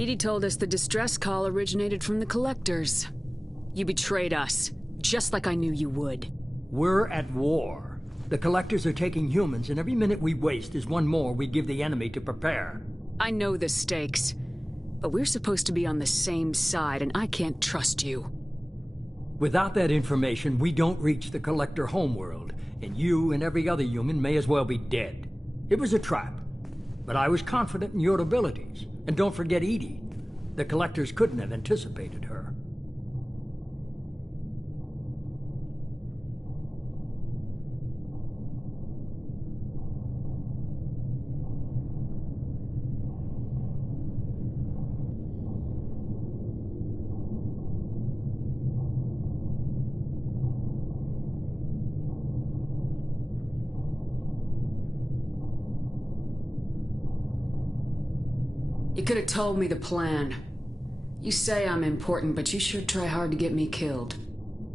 Edie told us the distress call originated from the Collectors. You betrayed us, just like I knew you would. We're at war. The Collectors are taking humans, and every minute we waste is one more we give the enemy to prepare. I know the stakes, but we're supposed to be on the same side, and I can't trust you. Without that information, we don't reach the Collector homeworld, and you and every other human may as well be dead. It was a trap, but I was confident in your abilities. And don't forget Edie. The Collectors couldn't have anticipated her. You could have told me the plan. You say I'm important, but you sure try hard to get me killed.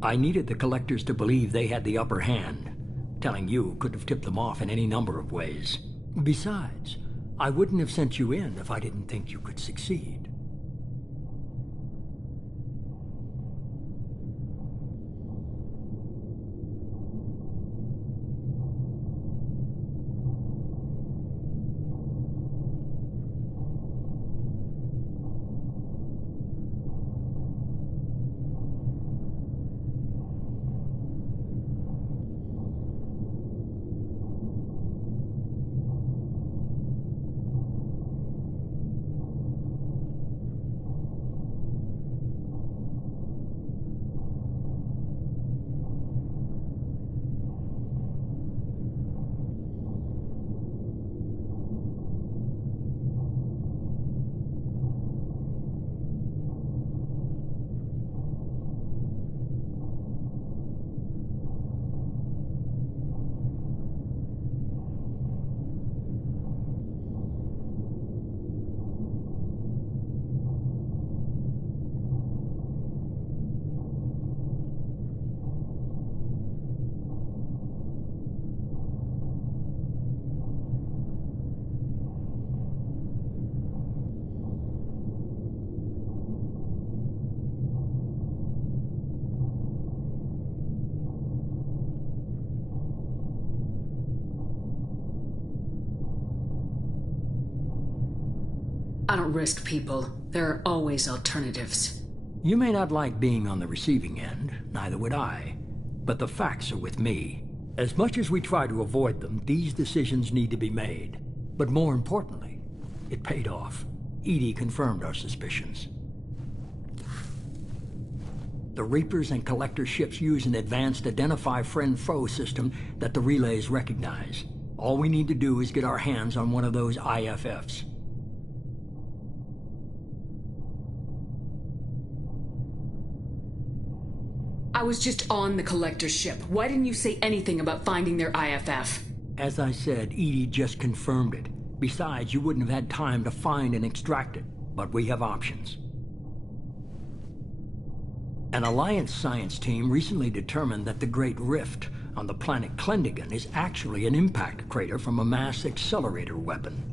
I needed the Collectors to believe they had the upper hand. Telling you could have tipped them off in any number of ways. Besides, I wouldn't have sent you in if I didn't think you could succeed. I don't risk people. There are always alternatives. You may not like being on the receiving end, neither would I. But the facts are with me. As much as we try to avoid them, these decisions need to be made. But more importantly, it paid off. Edie confirmed our suspicions. The Reapers and Collector ships use an advanced Identify Friend-Foe system that the relays recognize. All we need to do is get our hands on one of those IFFs. I was just on the Collector ship. Why didn't you say anything about finding their IFF? As I said, Edie just confirmed it. Besides, you wouldn't have had time to find and extract it. But we have options. An Alliance science team recently determined that the Great Rift on the planet Klendigan is actually an impact crater from a mass accelerator weapon.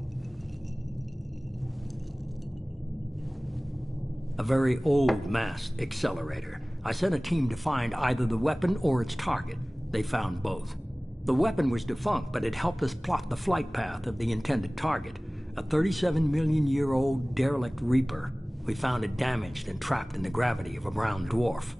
A very old mass accelerator. I sent a team to find either the weapon or its target. They found both. The weapon was defunct, but it helped us plot the flight path of the intended target, a 37-million-year-old derelict Reaper. We found it damaged and trapped in the gravity of a brown dwarf.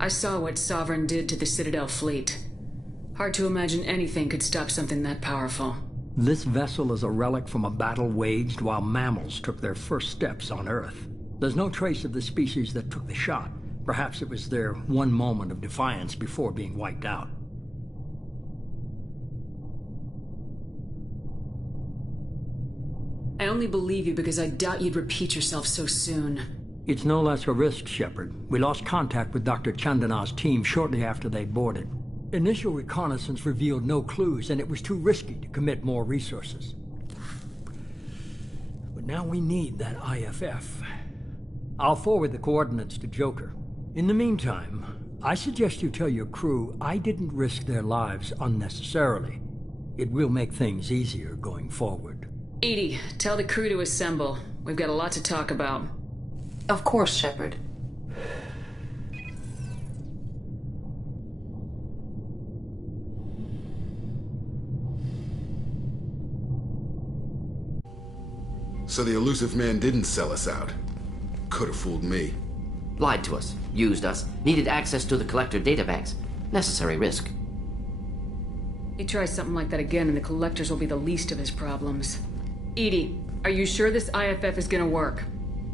I saw what Sovereign did to the Citadel fleet. Hard to imagine anything could stop something that powerful. This vessel is a relic from a battle waged while mammals took their first steps on Earth. There's no trace of the species that took the shot. Perhaps it was their one moment of defiance before being wiped out. I only believe you because I doubt you'd repeat yourself so soon. It's no less a risk, Shepard. We lost contact with Dr. Chandana's team shortly after they boarded. Initial reconnaissance revealed no clues, and it was too risky to commit more resources. But now we need that IFF. I'll forward the coordinates to Joker. In the meantime, I suggest you tell your crew I didn't risk their lives unnecessarily. It will make things easier going forward. Edie, tell the crew to assemble. We've got a lot to talk about. Of course, Shepard. So the elusive man didn't sell us out. Could have fooled me. Lied to us, used us, needed access to the Collector databanks. Necessary risk. He tries something like that again and the Collectors will be the least of his problems. Edie, are you sure this IFF is gonna work?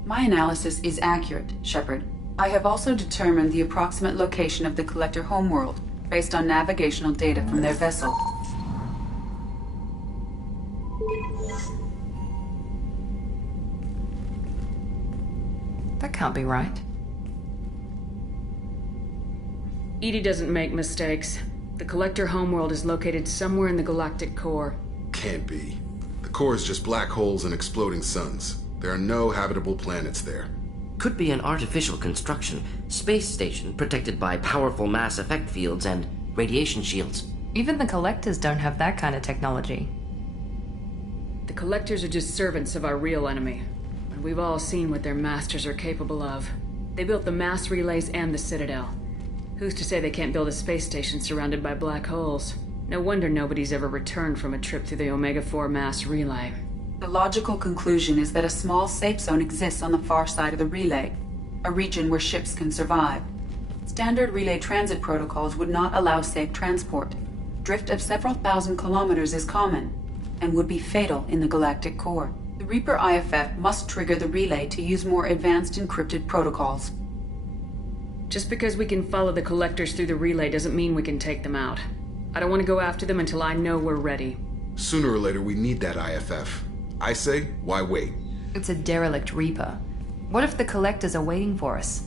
My analysis is accurate, Shepard. I have also determined the approximate location of the Collector homeworld, based on navigational data from their vessel. That can't be right. Edie doesn't make mistakes. The Collector homeworld is located somewhere in the galactic core. Can't be. The core is just black holes and exploding suns. There are no habitable planets there. Could be an artificial construction, space station protected by powerful mass effect fields and radiation shields. Even the Collectors don't have that kind of technology. The Collectors are just servants of our real enemy. And we've all seen what their masters are capable of. They built the mass relays and the Citadel. Who's to say they can't build a space station surrounded by black holes? No wonder nobody's ever returned from a trip through the Omega-4 mass relay. The logical conclusion is that a small safe zone exists on the far side of the relay, a region where ships can survive. Standard relay transit protocols would not allow safe transport. Drift of several thousand kilometers is common, and would be fatal in the galactic core. The Reaper IFF must trigger the relay to use more advanced encrypted protocols. Just because we can follow the Collectors through the relay doesn't mean we can take them out. I don't want to go after them until I know we're ready. Sooner or later, we need that IFF. I say, why wait? It's a derelict Reaper. What if the Collectors are waiting for us?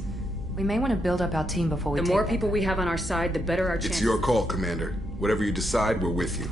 We may want to build up our team before we The more people we have on our side, the better our chances. It's your call, Commander. Whatever you decide, we're with you.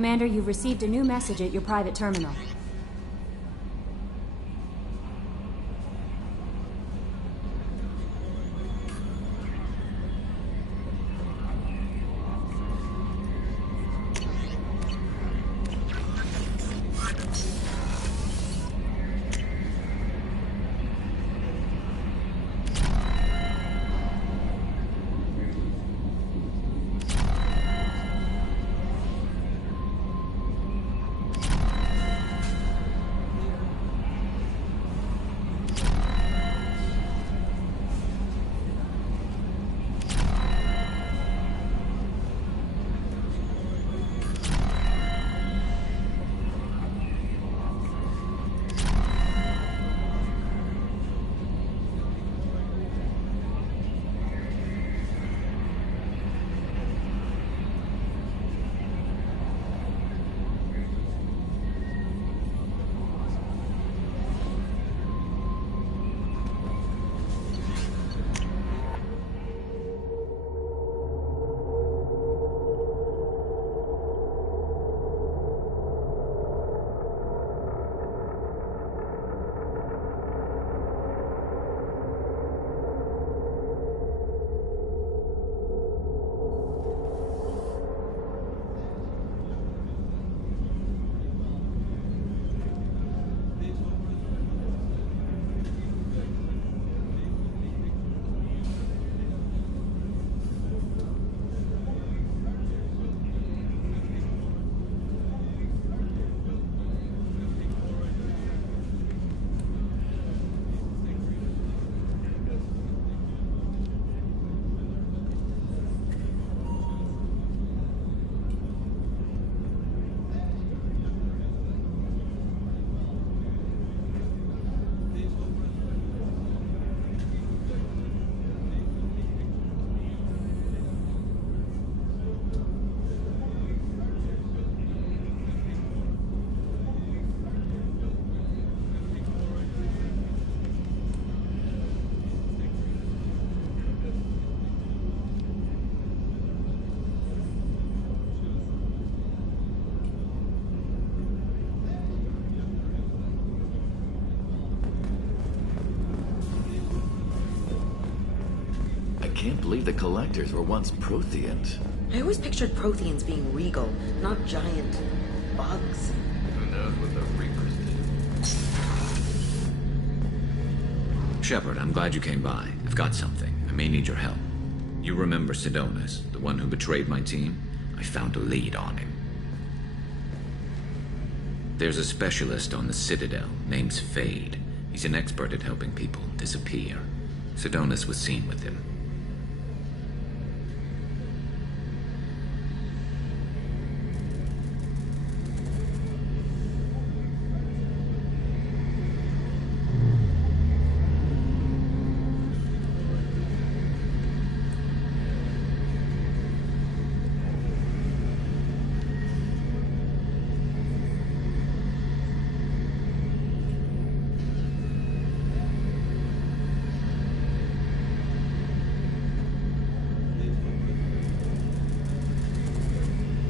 Commander, you've received a new message at your private terminal. I can't believe the Collectors were once Protheans. I always pictured Protheans being regal, not giant bugs. Who knows what the Reapers did? Shepard, I'm glad you came by. I've got something. I may need your help. You remember Sidonis, the one who betrayed my team? I found a lead on him. There's a specialist on the Citadel, named Fade. He's an expert at helping people disappear. Sidonis was seen with him.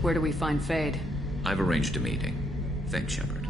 Where do we find Fade? I've arranged a meeting. Thanks, Shepard.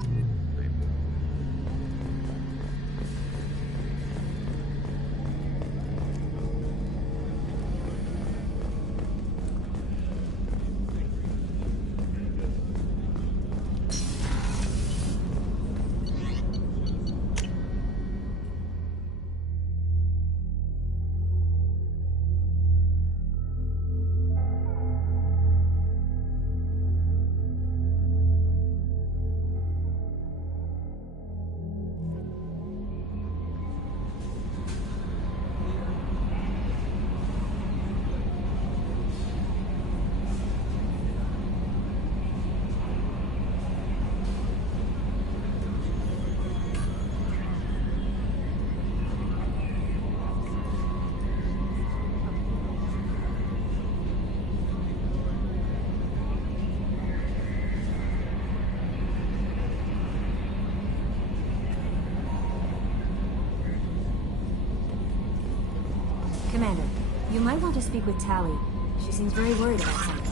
Commander, you might want to speak with Tally. She seems very worried about something.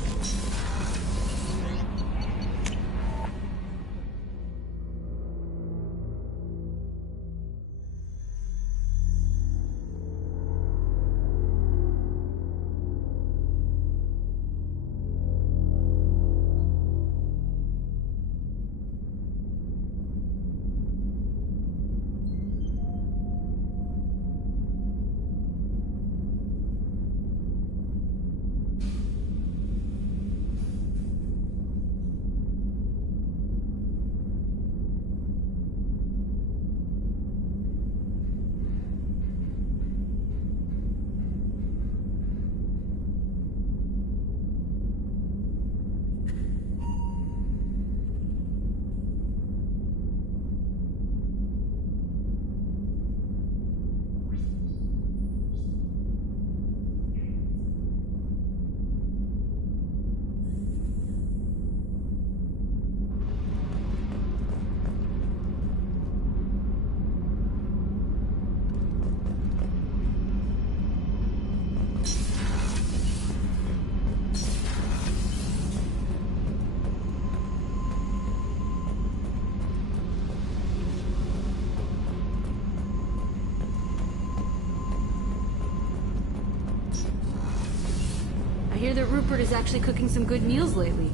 that Rupert is actually cooking some good meals lately.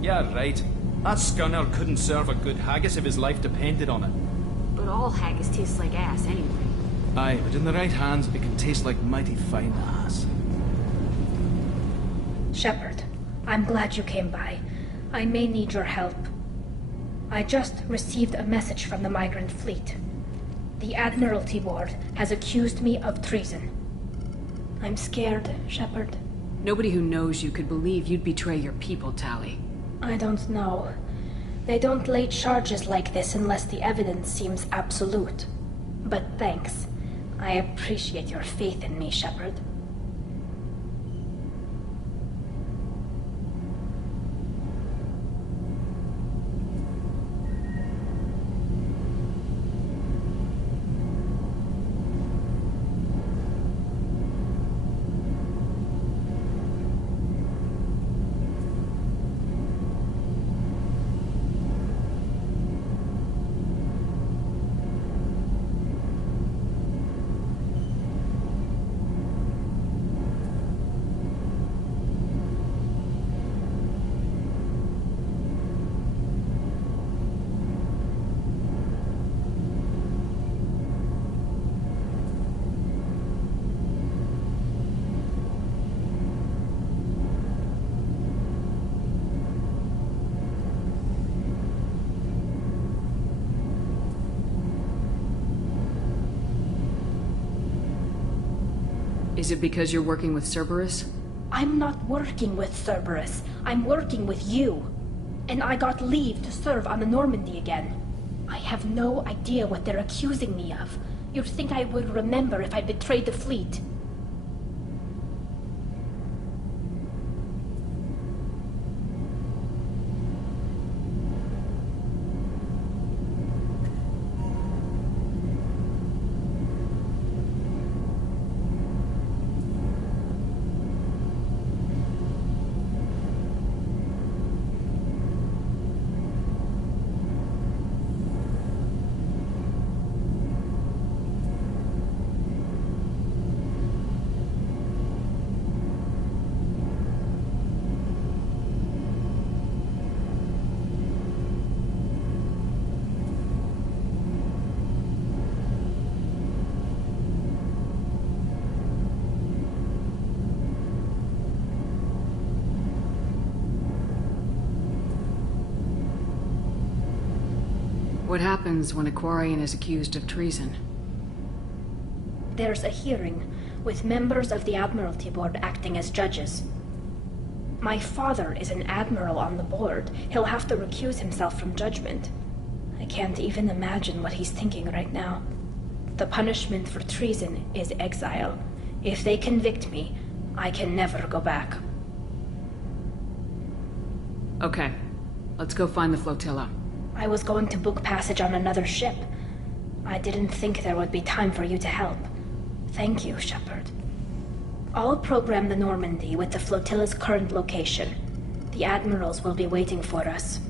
Yeah, right. That scunner couldn't serve a good haggis if his life depended on it. But all haggis tastes like ass anyway. Aye, but in the right hands, it can taste like mighty fine ass. Shepard, I'm glad you came by. I may need your help. I just received a message from the migrant fleet. The Admiralty Board has accused me of treason. I'm scared, Shepard. Nobody who knows you could believe you'd betray your people, Tali. I don't know. They don't lay charges like this unless the evidence seems absolute. But thanks. I appreciate your faith in me, Shepard. Is it because you're working with Cerberus? I'm not working with Cerberus. I'm working with you. And I got leave to serve on the Normandy again. I have no idea what they're accusing me of. You'd think I would remember if I betrayed the fleet. What happens when a Quarian is accused of treason? There's a hearing, with members of the Admiralty Board acting as judges. My father is an admiral on the board. He'll have to recuse himself from judgment. I can't even imagine what he's thinking right now. The punishment for treason is exile. If they convict me, I can never go back. Okay, let's go find the flotilla. I was going to book passage on another ship. I didn't think there would be time for you to help. Thank you, Shepard. I'll program the Normandy with the flotilla's current location. The admirals will be waiting for us.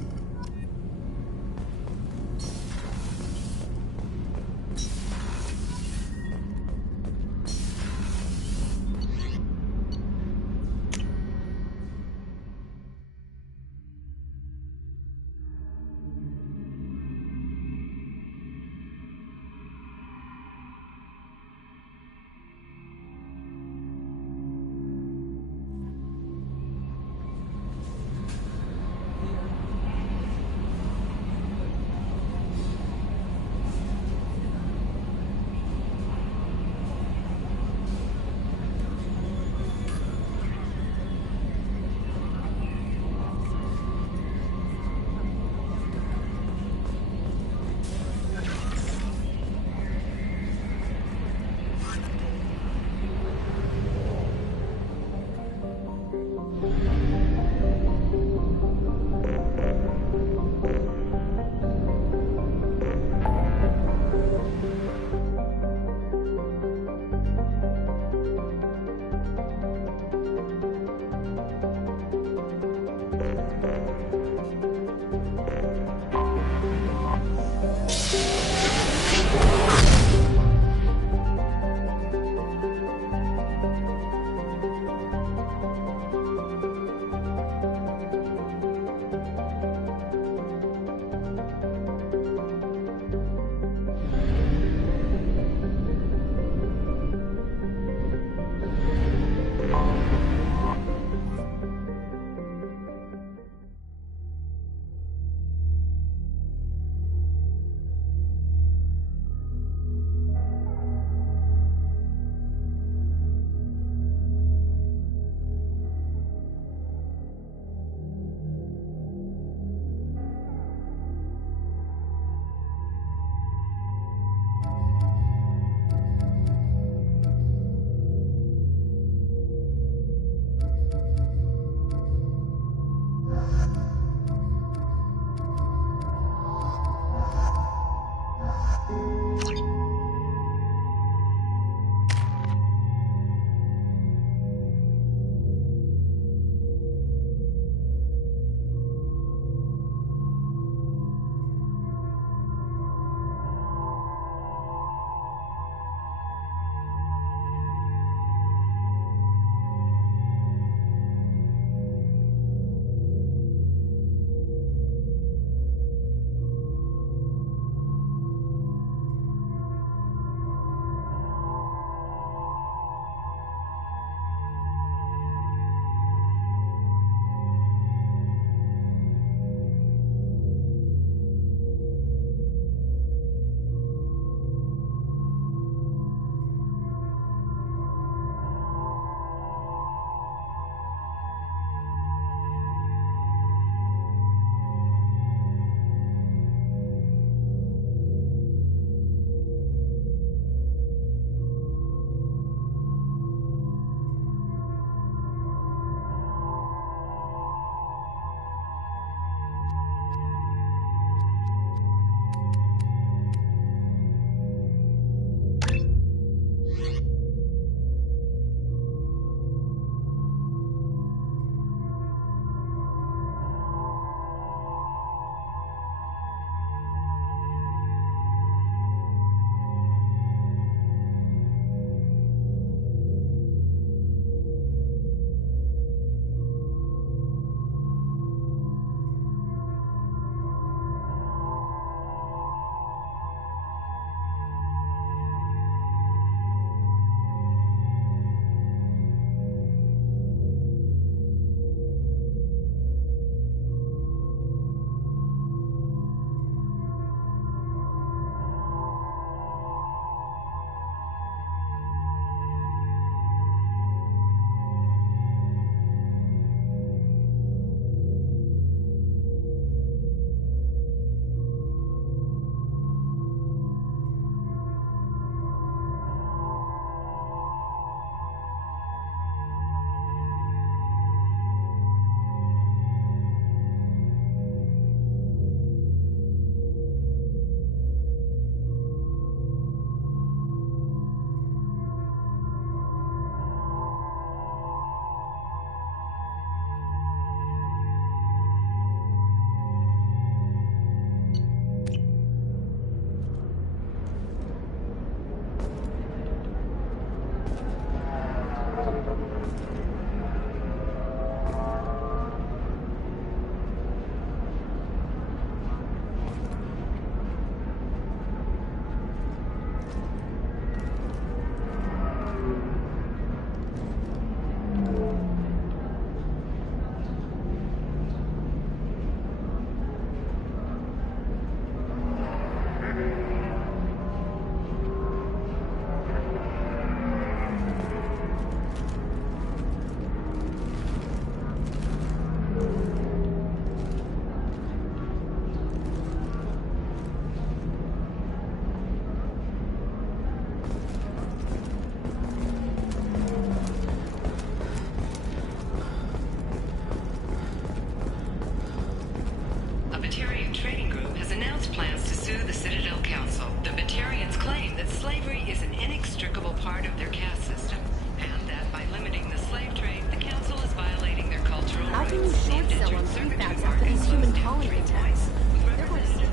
claim that slavery is an inextricable part of their caste system, and that by limiting the slave trade, the Council is violating their cultural How rights. can you short sell on feedbacks after these human colony attacks? They're going to see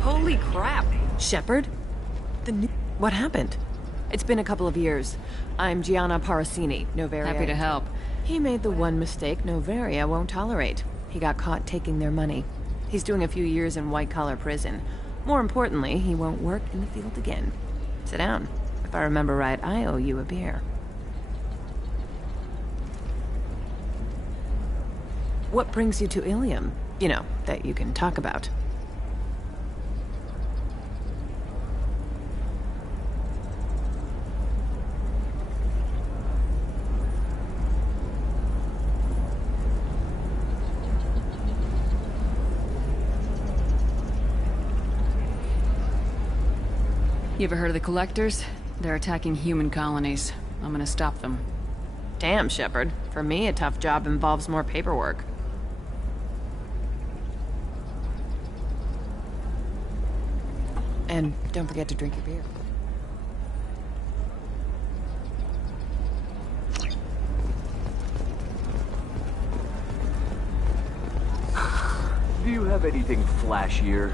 Holy crap! Shepard? What happened? It's been a couple of years. I'm Gianna Parasini, Novaria. Happy to help. He made the one mistake Novaria won't tolerate. He got caught taking their money. He's doing a few years in white-collar prison. More importantly, he won't work in the field again. Sit down. If I remember right, I owe you a beer. What brings you to Ilium? You know, that you can talk about. You ever heard of the Collectors? They're attacking human colonies. I'm gonna stop them. Damn, Shepard. For me, a tough job involves more paperwork. And don't forget to drink your beer. Do you have anything flashier?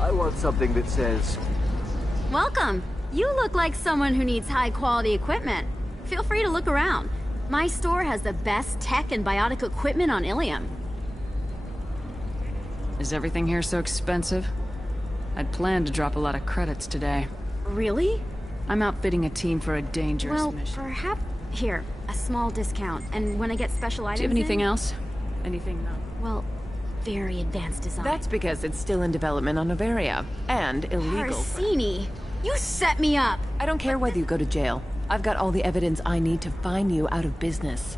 I want something that says... Welcome. You look like someone who needs high-quality equipment. Feel free to look around. My store has the best tech and biotic equipment on Ilium. Is everything here so expensive? I'd planned to drop a lot of credits today. Really? I'm outfitting a team for a dangerous Well, mission. perhaps... Here, a small discount. And when I get special items Do you have anything in- else? Anything not? Well, very advanced design. That's because it's still in development on Novaria, and illegal. Parasini, you set me up! I don't care whether you go to jail. I've got all the evidence I need to fine you out of business.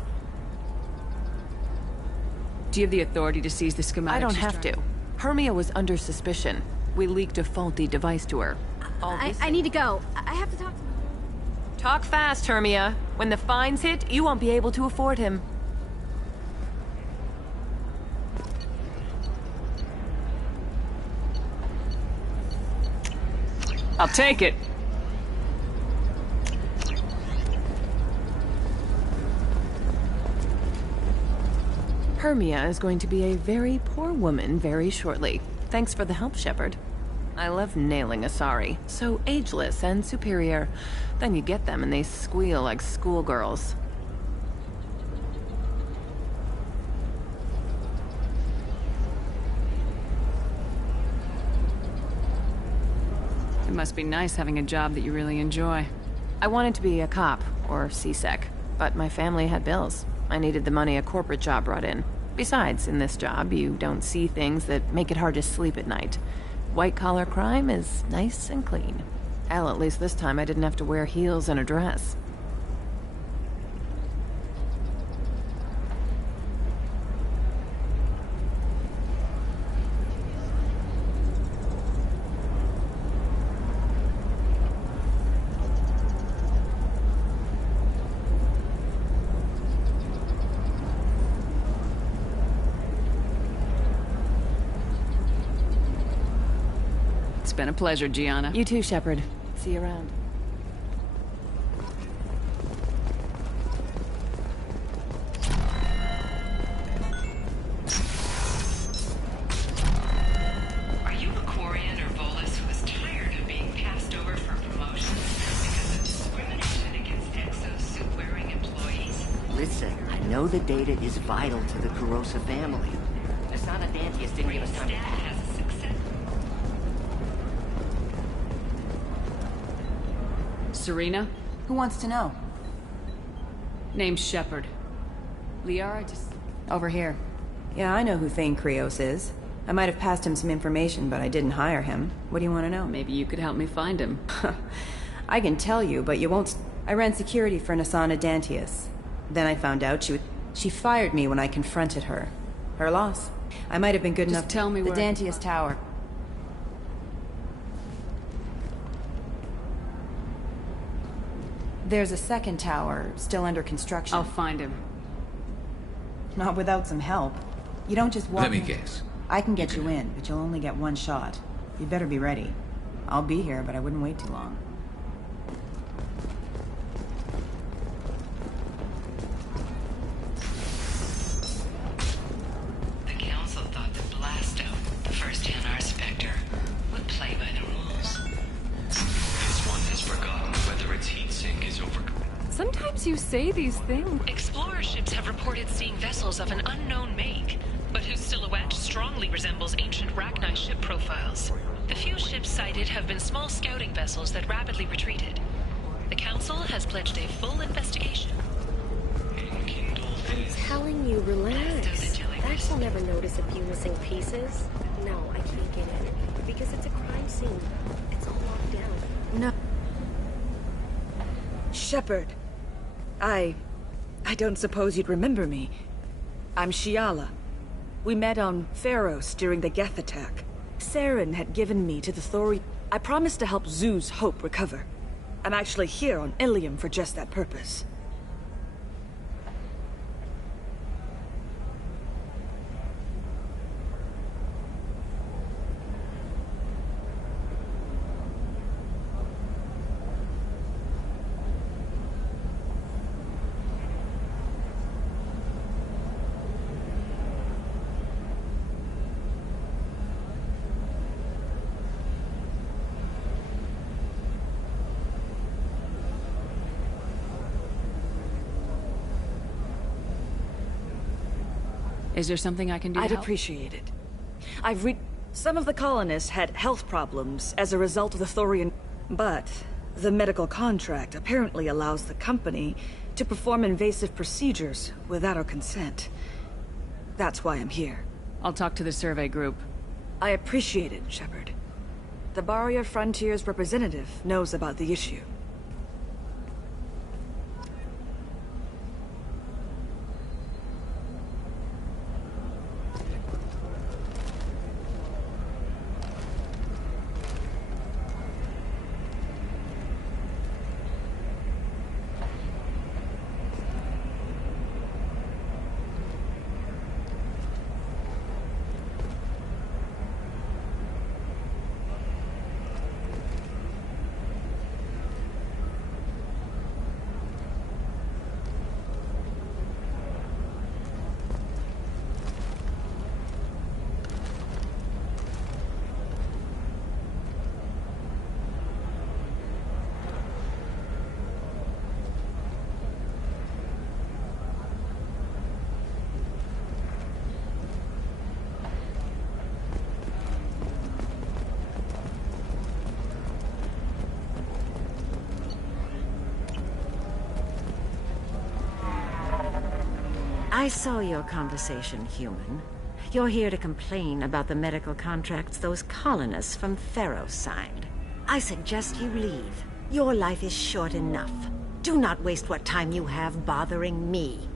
Do you have the authority to seize the schematics? I don't have to. Hermia was under suspicion. We leaked a faulty device to her. I need to go. I have to talk to... Talk fast, Hermia. When the fines hit, you won't be able to afford him. I'll take it. Hermia is going to be a very poor woman very shortly. Thanks for the help, Shepard. I love nailing Asari. So ageless and superior. Then you get them and they squeal like schoolgirls. It must be nice having a job that you really enjoy. I wanted to be a cop, or CSEC, but my family had bills. I needed the money a corporate job brought in. Besides, in this job, you don't see things that make it hard to sleep at night. White-collar crime is nice and clean. Hell, at least this time I didn't have to wear heels and a dress. It's been a pleasure, Gianna. You too, Shepard. See you around. Are you a Quarian or Volus who is tired of being passed over for promotion because of discrimination against exosuit-wearing employees? Listen, I know the data is vital to the Kurosa family. Asana Dantius didn't give us time to act. Serena? Who wants to know? Name's Shepard. Liara just... Over here. Yeah, I know who Thane Krios is. I might have passed him some information, but I didn't hire him. What do you want to know? Maybe you could help me find him. I can tell you, but you won't... I ran security for Asana Dantius. Then I found out she fired me when I confronted her. Her loss. I might have been good enough... Just tell me the where... Dantius Tower. There's a second tower, still under construction. I'll find him. Not without some help. You don't just walk... Let me guess. I can get you in, but you'll only get one shot. You better be ready. I'll be here, but I wouldn't wait too long. The Council thought that Blasto, the first NR Spectre, would play by the rules. This one has forgotten whether its heat sink is over. Sometimes you say these things. Explorer ships have reported seeing vessels of an unknown make, but whose silhouette strongly resembles ancient Rachni ship profiles. The few ships sighted have been small scouting vessels that rapidly retreated. The Council has pledged a full investigation. I'm telling you, relax. I'll never notice a few missing pieces. No, I can't get in. Because it's a crime scene. It's all locked down. No. Shepard. I don't suppose you'd remember me. I'm Shiala. We met on Pharos during the Geth attack. Saren had given me to the Thori. I promised to help Zoo's Hope recover. I'm actually here on Ilium for just that purpose. Is there something I can do to I'd help? appreciate it. Some of the colonists had health problems as a result of the Thorian, but the medical contract apparently allows the company to perform invasive procedures without our consent. That's why I'm here. I'll talk to the survey group. I appreciate it, Shepard. The Barrier Frontiers representative knows about the issue. I saw your conversation, human. You're here to complain about the medical contracts those colonists from Pharos signed. I suggest you leave. Your life is short enough. Do not waste what time you have bothering me.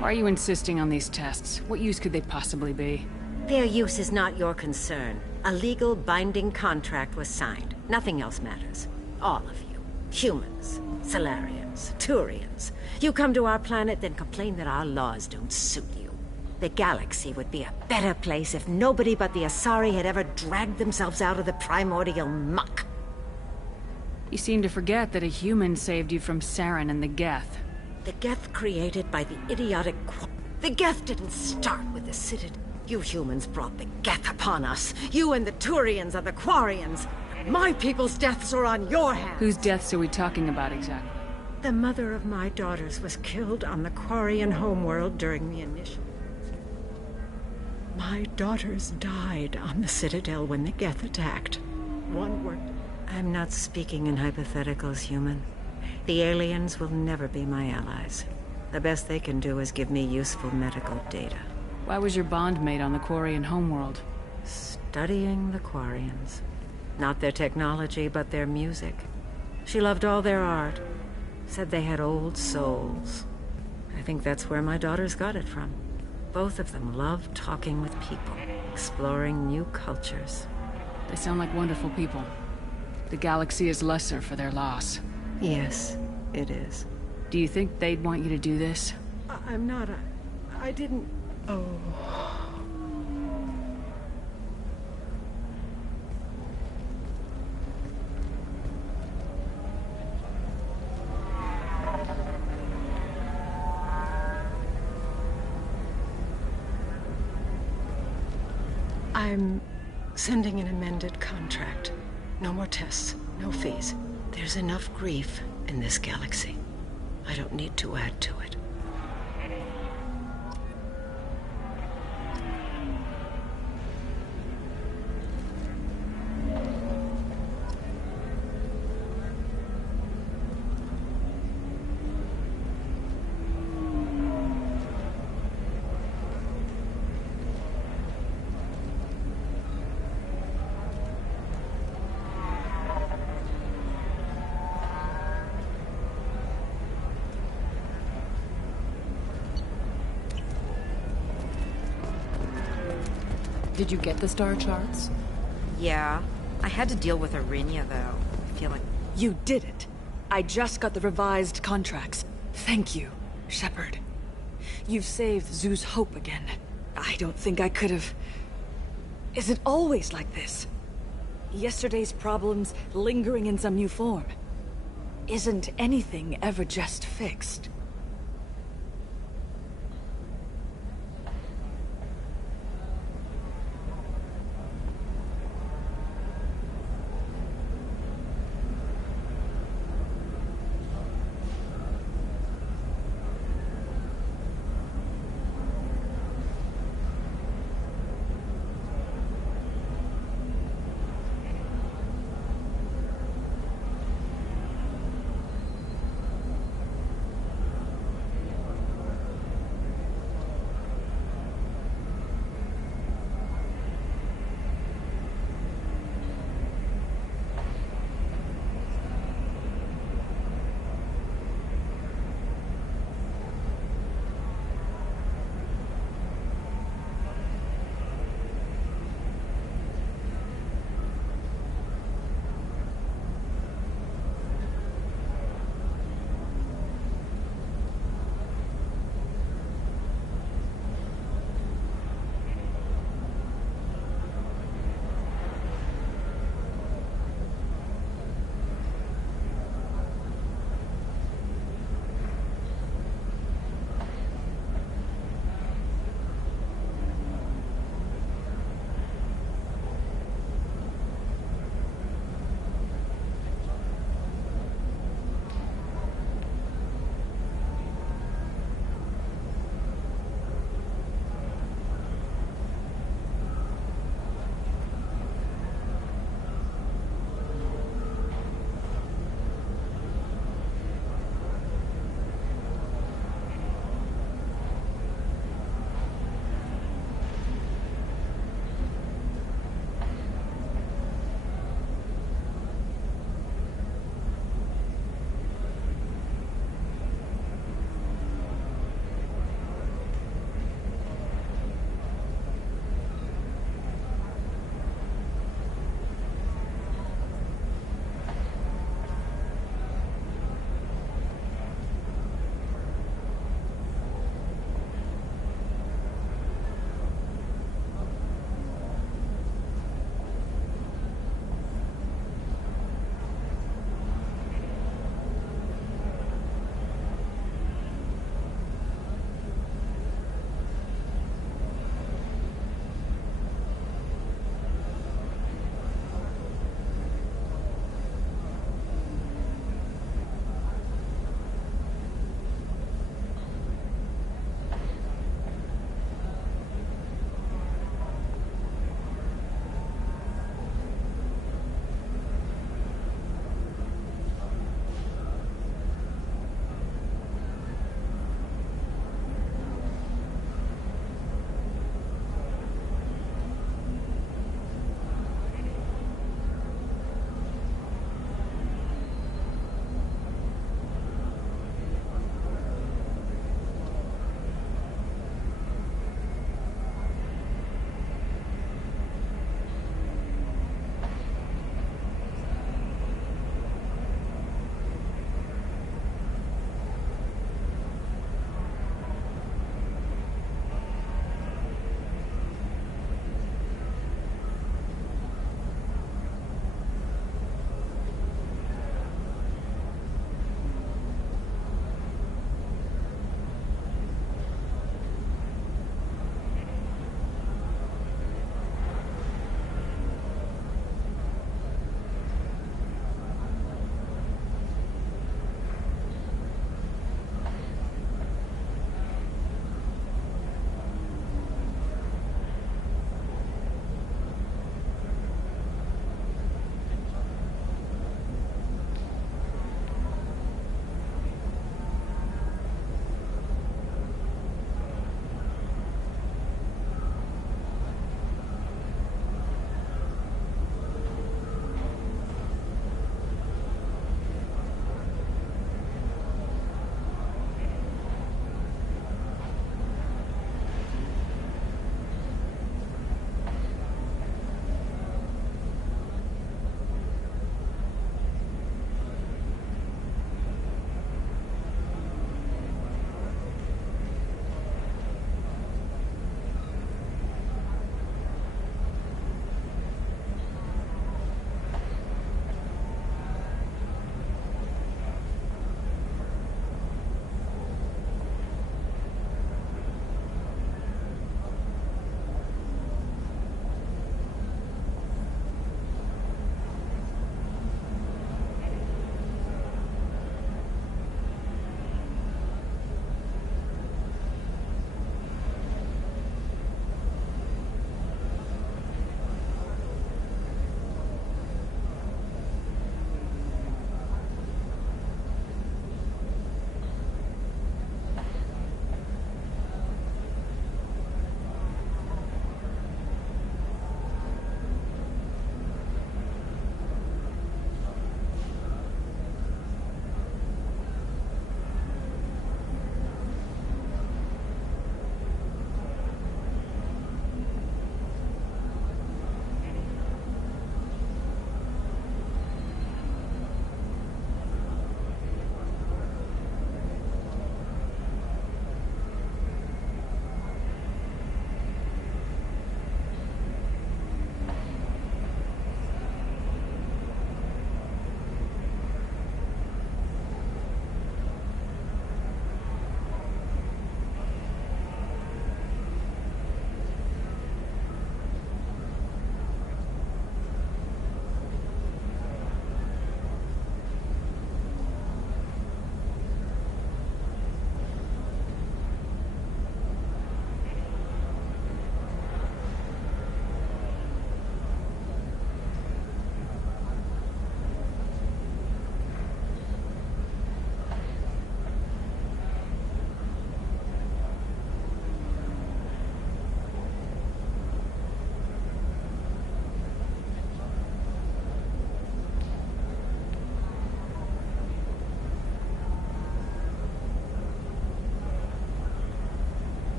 Why are you insisting on these tests? What use could they possibly be? Their use is not your concern. A legal, binding contract was signed. Nothing else matters. All of you. Humans, Solarians, Turians. You come to our planet, then complain that our laws don't suit you. The galaxy would be a better place if nobody but the Asari had ever dragged themselves out of the primordial muck. You seem to forget that a human saved you from Saren and the Geth. The Geth created by the idiotic The Geth didn't start with the Citadel. You humans brought the Geth upon us. You and the Turians are the Quarians. My people's deaths are on your hands. Whose deaths are we talking about exactly? The mother of my daughters was killed on the Quarian homeworld during the initial... My daughters died on the Citadel when the Geth attacked. One word. I'm not speaking in hypotheticals, human. The aliens will never be my allies. The best they can do is give me useful medical data. Why was your bondmate on the Quarian homeworld? Studying the Quarians. Not their technology, but their music. She loved all their art. Said they had old souls. I think that's where my daughters got it from. Both of them love talking with people, exploring new cultures. They sound like wonderful people. The galaxy is lesser for their loss. Yes, it is. Do you think they'd want you to do this? I'm not. I didn't. Oh. I'm sending an amended contract. No more tests, no fees. There's enough grief in this galaxy. I don't need to add to it. Did you get the star charts? Yeah. I had to deal with Arinia, though. I feel like... You did it. I just got the revised contracts. Thank you, Shepard. You've saved Zoo's hope again. I don't think I could have... Is it always like this? Yesterday's problems lingering in some new form. Isn't anything ever just fixed?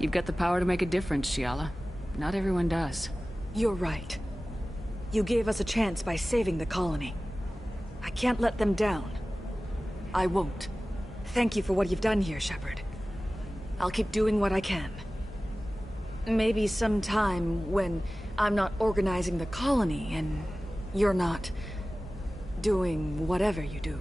You've got the power to make a difference, Shiala. Not everyone does. You're right. You gave us a chance by saving the colony. I can't let them down. I won't. Thank you for what you've done here, Shepard. I'll keep doing what I can. Maybe sometime when I'm not organizing the colony and you're not doing whatever you do.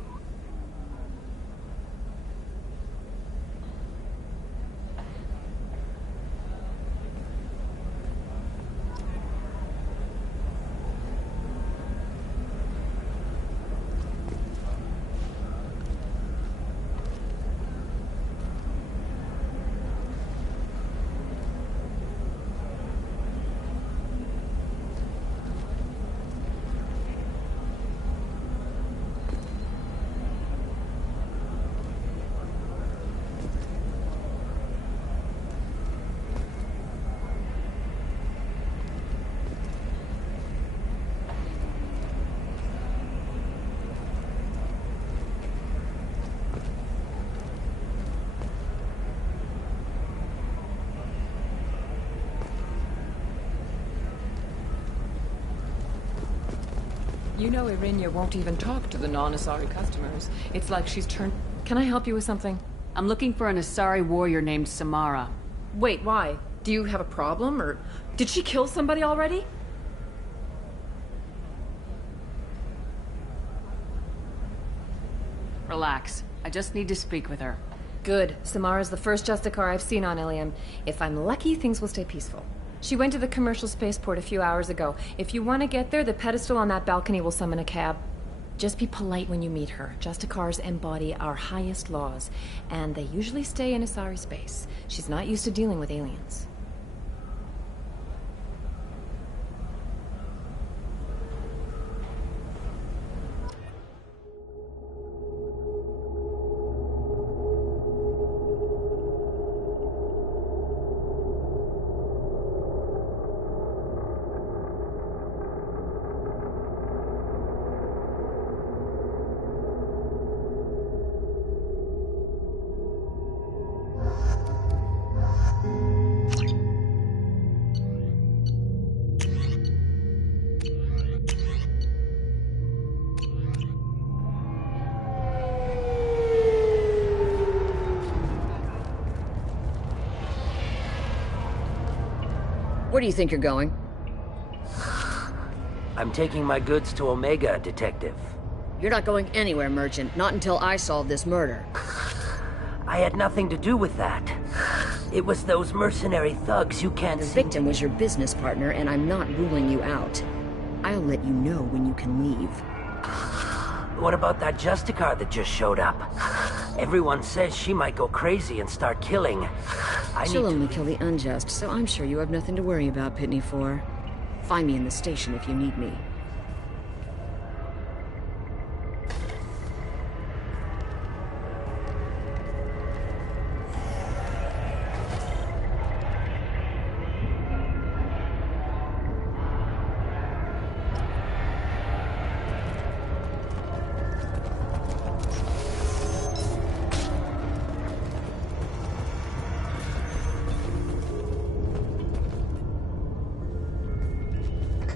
You know Irinia won't even talk to the non-Asari customers. It's like she's turned... Can I help you with something? I'm looking for an Asari warrior named Samara. Wait, why? Do you have a problem, or... Did she kill somebody already? Relax. I just need to speak with her. Good. Samara's the first Justicar I've seen on Ilium. If I'm lucky, things will stay peaceful. She went to the commercial spaceport a few hours ago. If you want to get there, the pedestal on that balcony will summon a cab. Just be polite when you meet her. Justicars embody our highest laws, and they usually stay in Asari space. She's not used to dealing with aliens. Where do you think you're going? I'm taking my goods to Omega, Detective. You're not going anywhere, Merchant. Not until I solve this murder. I had nothing to do with that. It was those mercenary thugs you can't see. The victim was your business partner, and I'm not ruling you out. I'll let you know when you can leave. What about that Justicar that just showed up? Everyone says she might go crazy and start killing. She'll only kill the unjust, so I'm sure you have nothing to worry about, Pitney 4. Find me in the station if you need me.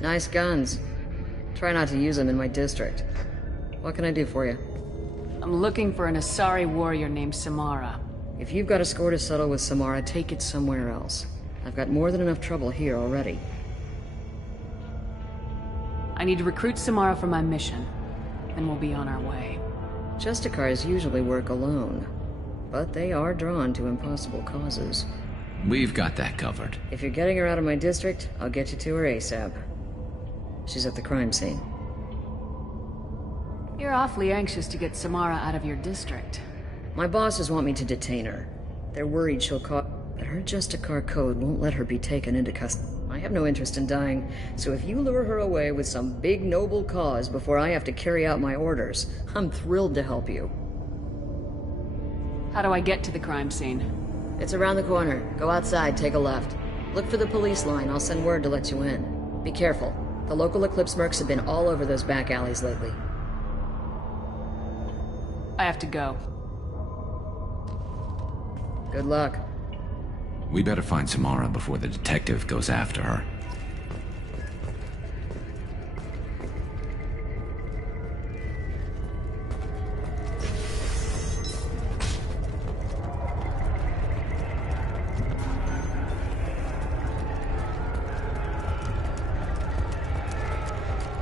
Nice guns. Try not to use them in my district. What can I do for you? I'm looking for an Asari warrior named Samara. If you've got a score to settle with Samara, take it somewhere else. I've got more than enough trouble here already. I need to recruit Samara for my mission. Then we'll be on our way. Justicars usually work alone, but they are drawn to impossible causes. We've got that covered. If you're getting her out of my district, I'll get you to her ASAP. She's at the crime scene. You're awfully anxious to get Samara out of your district. My bosses want me to detain her. They're worried she'll cause... But her Justicar code won't let her be taken into custody. I have no interest in dying, so if you lure her away with some big noble cause before I have to carry out my orders, I'm thrilled to help you. How do I get to the crime scene? It's around the corner. Go outside, take a left. Look for the police line. I'll send word to let you in. Be careful. The local Eclipse mercs have been all over those back alleys lately. I have to go. Good luck. We better find Samara before the detective goes after her.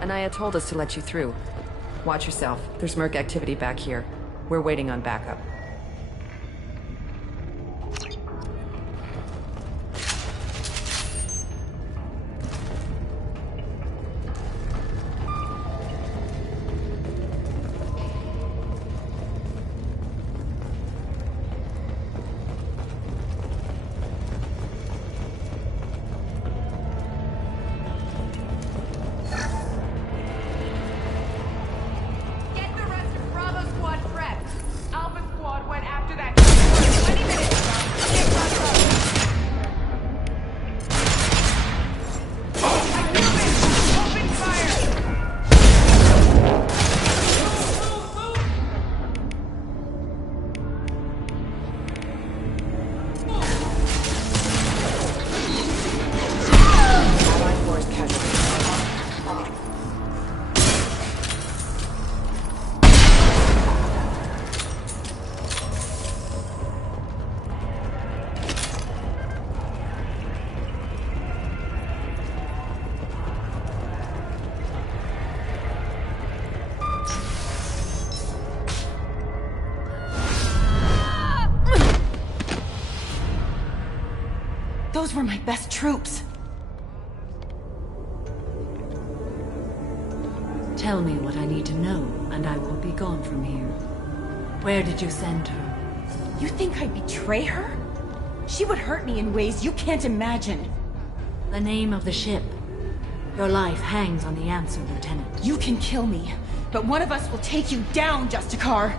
Anaya told us to let you through. Watch yourself. There's Merc activity back here. We're waiting on backup. Those were my best troops. Tell me what I need to know, and I will be gone from here. Where did you send her? You think I'd betray her? She would hurt me in ways you can't imagine. The name of the ship. Your life hangs on the answer, Lieutenant. You can kill me, but one of us will take you down, Justicar.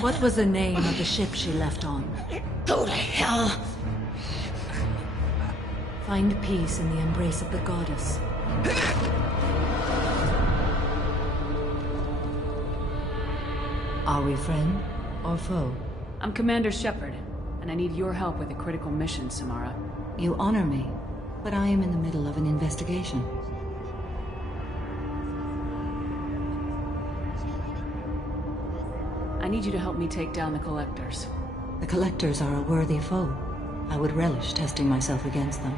What was the name of the ship she left on? Go to hell! Find peace in the embrace of the goddess. Are we friend or foe? I'm Commander Shepard, and I need your help with a critical mission, Samara. You honor me, but I am in the middle of an investigation. I need you to help me take down the Collectors. The Collectors are a worthy foe. I would relish testing myself against them.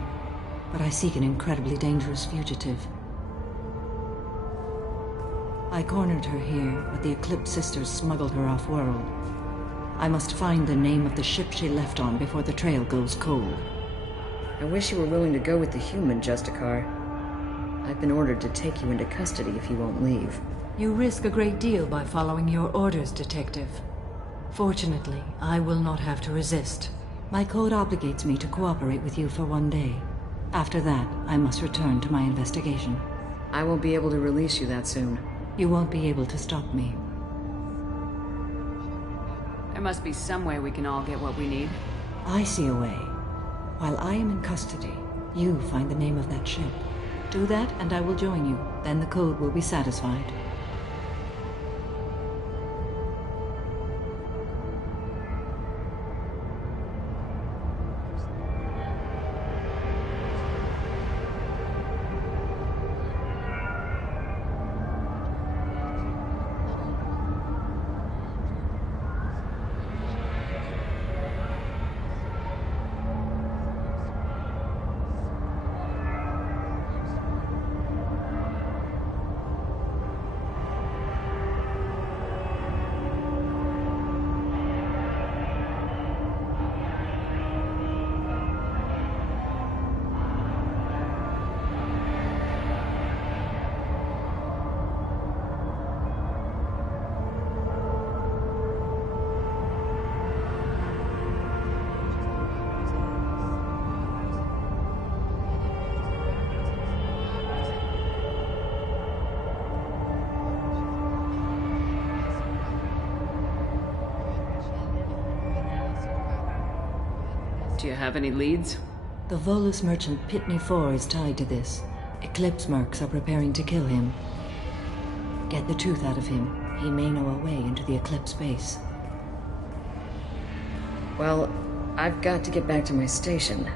But I seek an incredibly dangerous fugitive. I cornered her here, but the Eclipse Sisters smuggled her off-world. I must find the name of the ship she left on before the trail goes cold. I wish you were willing to go with the human, Justicar. I've been ordered to take you into custody if you won't leave. You risk a great deal by following your orders, Detective. Fortunately, I will not have to resist. My code obligates me to cooperate with you for 1 day. After that, I must return to my investigation. I won't be able to release you that soon. You won't be able to stop me. There must be some way we can all get what we need. I see a way. While I am in custody, you find the name of that ship. Do that, and I will join you. Then the code will be satisfied. Do you have any leads? The Volus merchant Pitney 4 is tied to this. Eclipse mercs are preparing to kill him. Get the truth out of him. He may know a way into the Eclipse base. Well, I've got to get back to my station.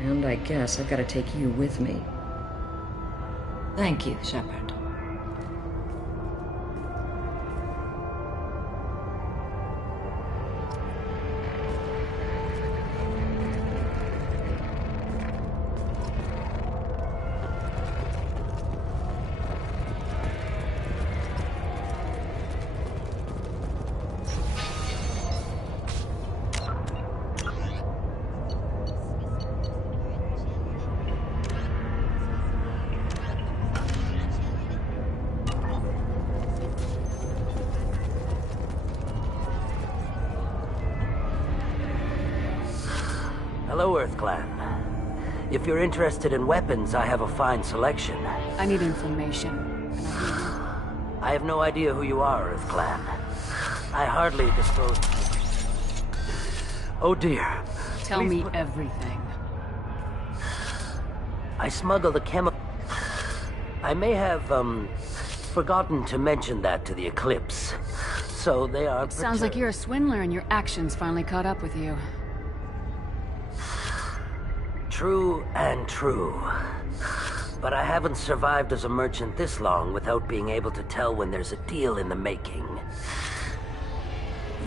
And I guess I've got to take you with me. Thank you, Shepard. Hello, Earth Clan. If you're interested in weapons, I have a fine selection. I need information. I have no idea who you are, Earth Clan. I hardly dispose... Oh dear. Tell me everything. I smuggle the chemical... I may have, forgotten to mention that to the Eclipse. So they are... It sounds like you're a swindler and your actions finally caught up with you. True and true. But I haven't survived as a merchant this long without being able to tell when there's a deal in the making.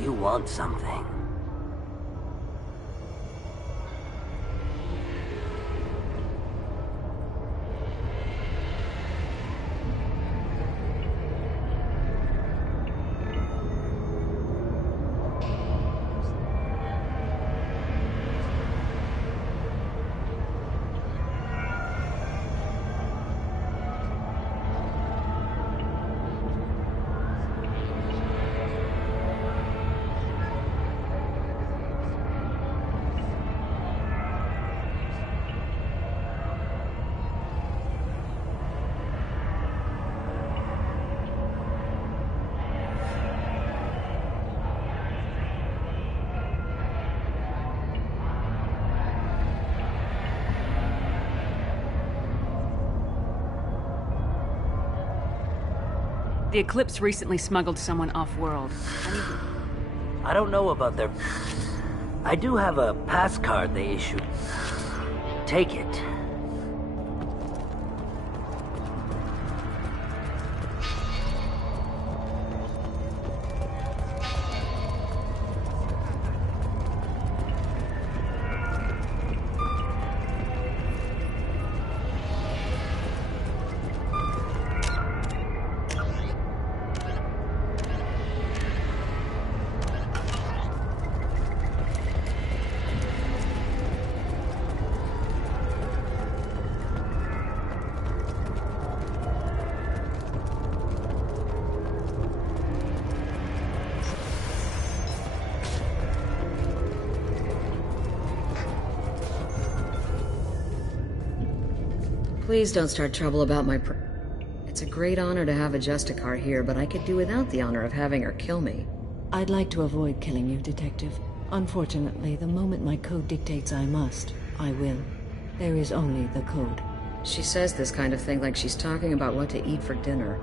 You want something. The Eclipse recently smuggled someone off-world. I don't know about their... I do have a pass card they issued. Take it. Please don't start trouble about my It's a great honor to have a Justicar here, but I could do without the honor of having her kill me. I'd like to avoid killing you, Detective. Unfortunately, the moment my code dictates I must, I will. There is only the code. She says this kind of thing like she's talking about what to eat for dinner.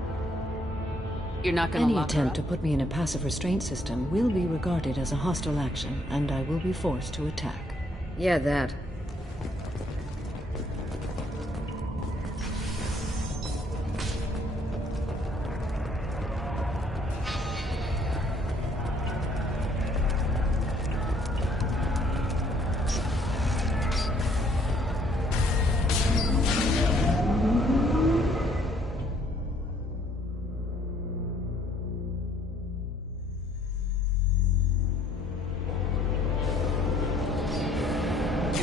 You're not gonna Any lock her attempt up? to put me in a passive restraint system will be regarded as a hostile action, and I will be forced to attack. Yeah, that.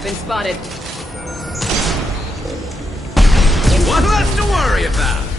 Been spotted. What less to worry about?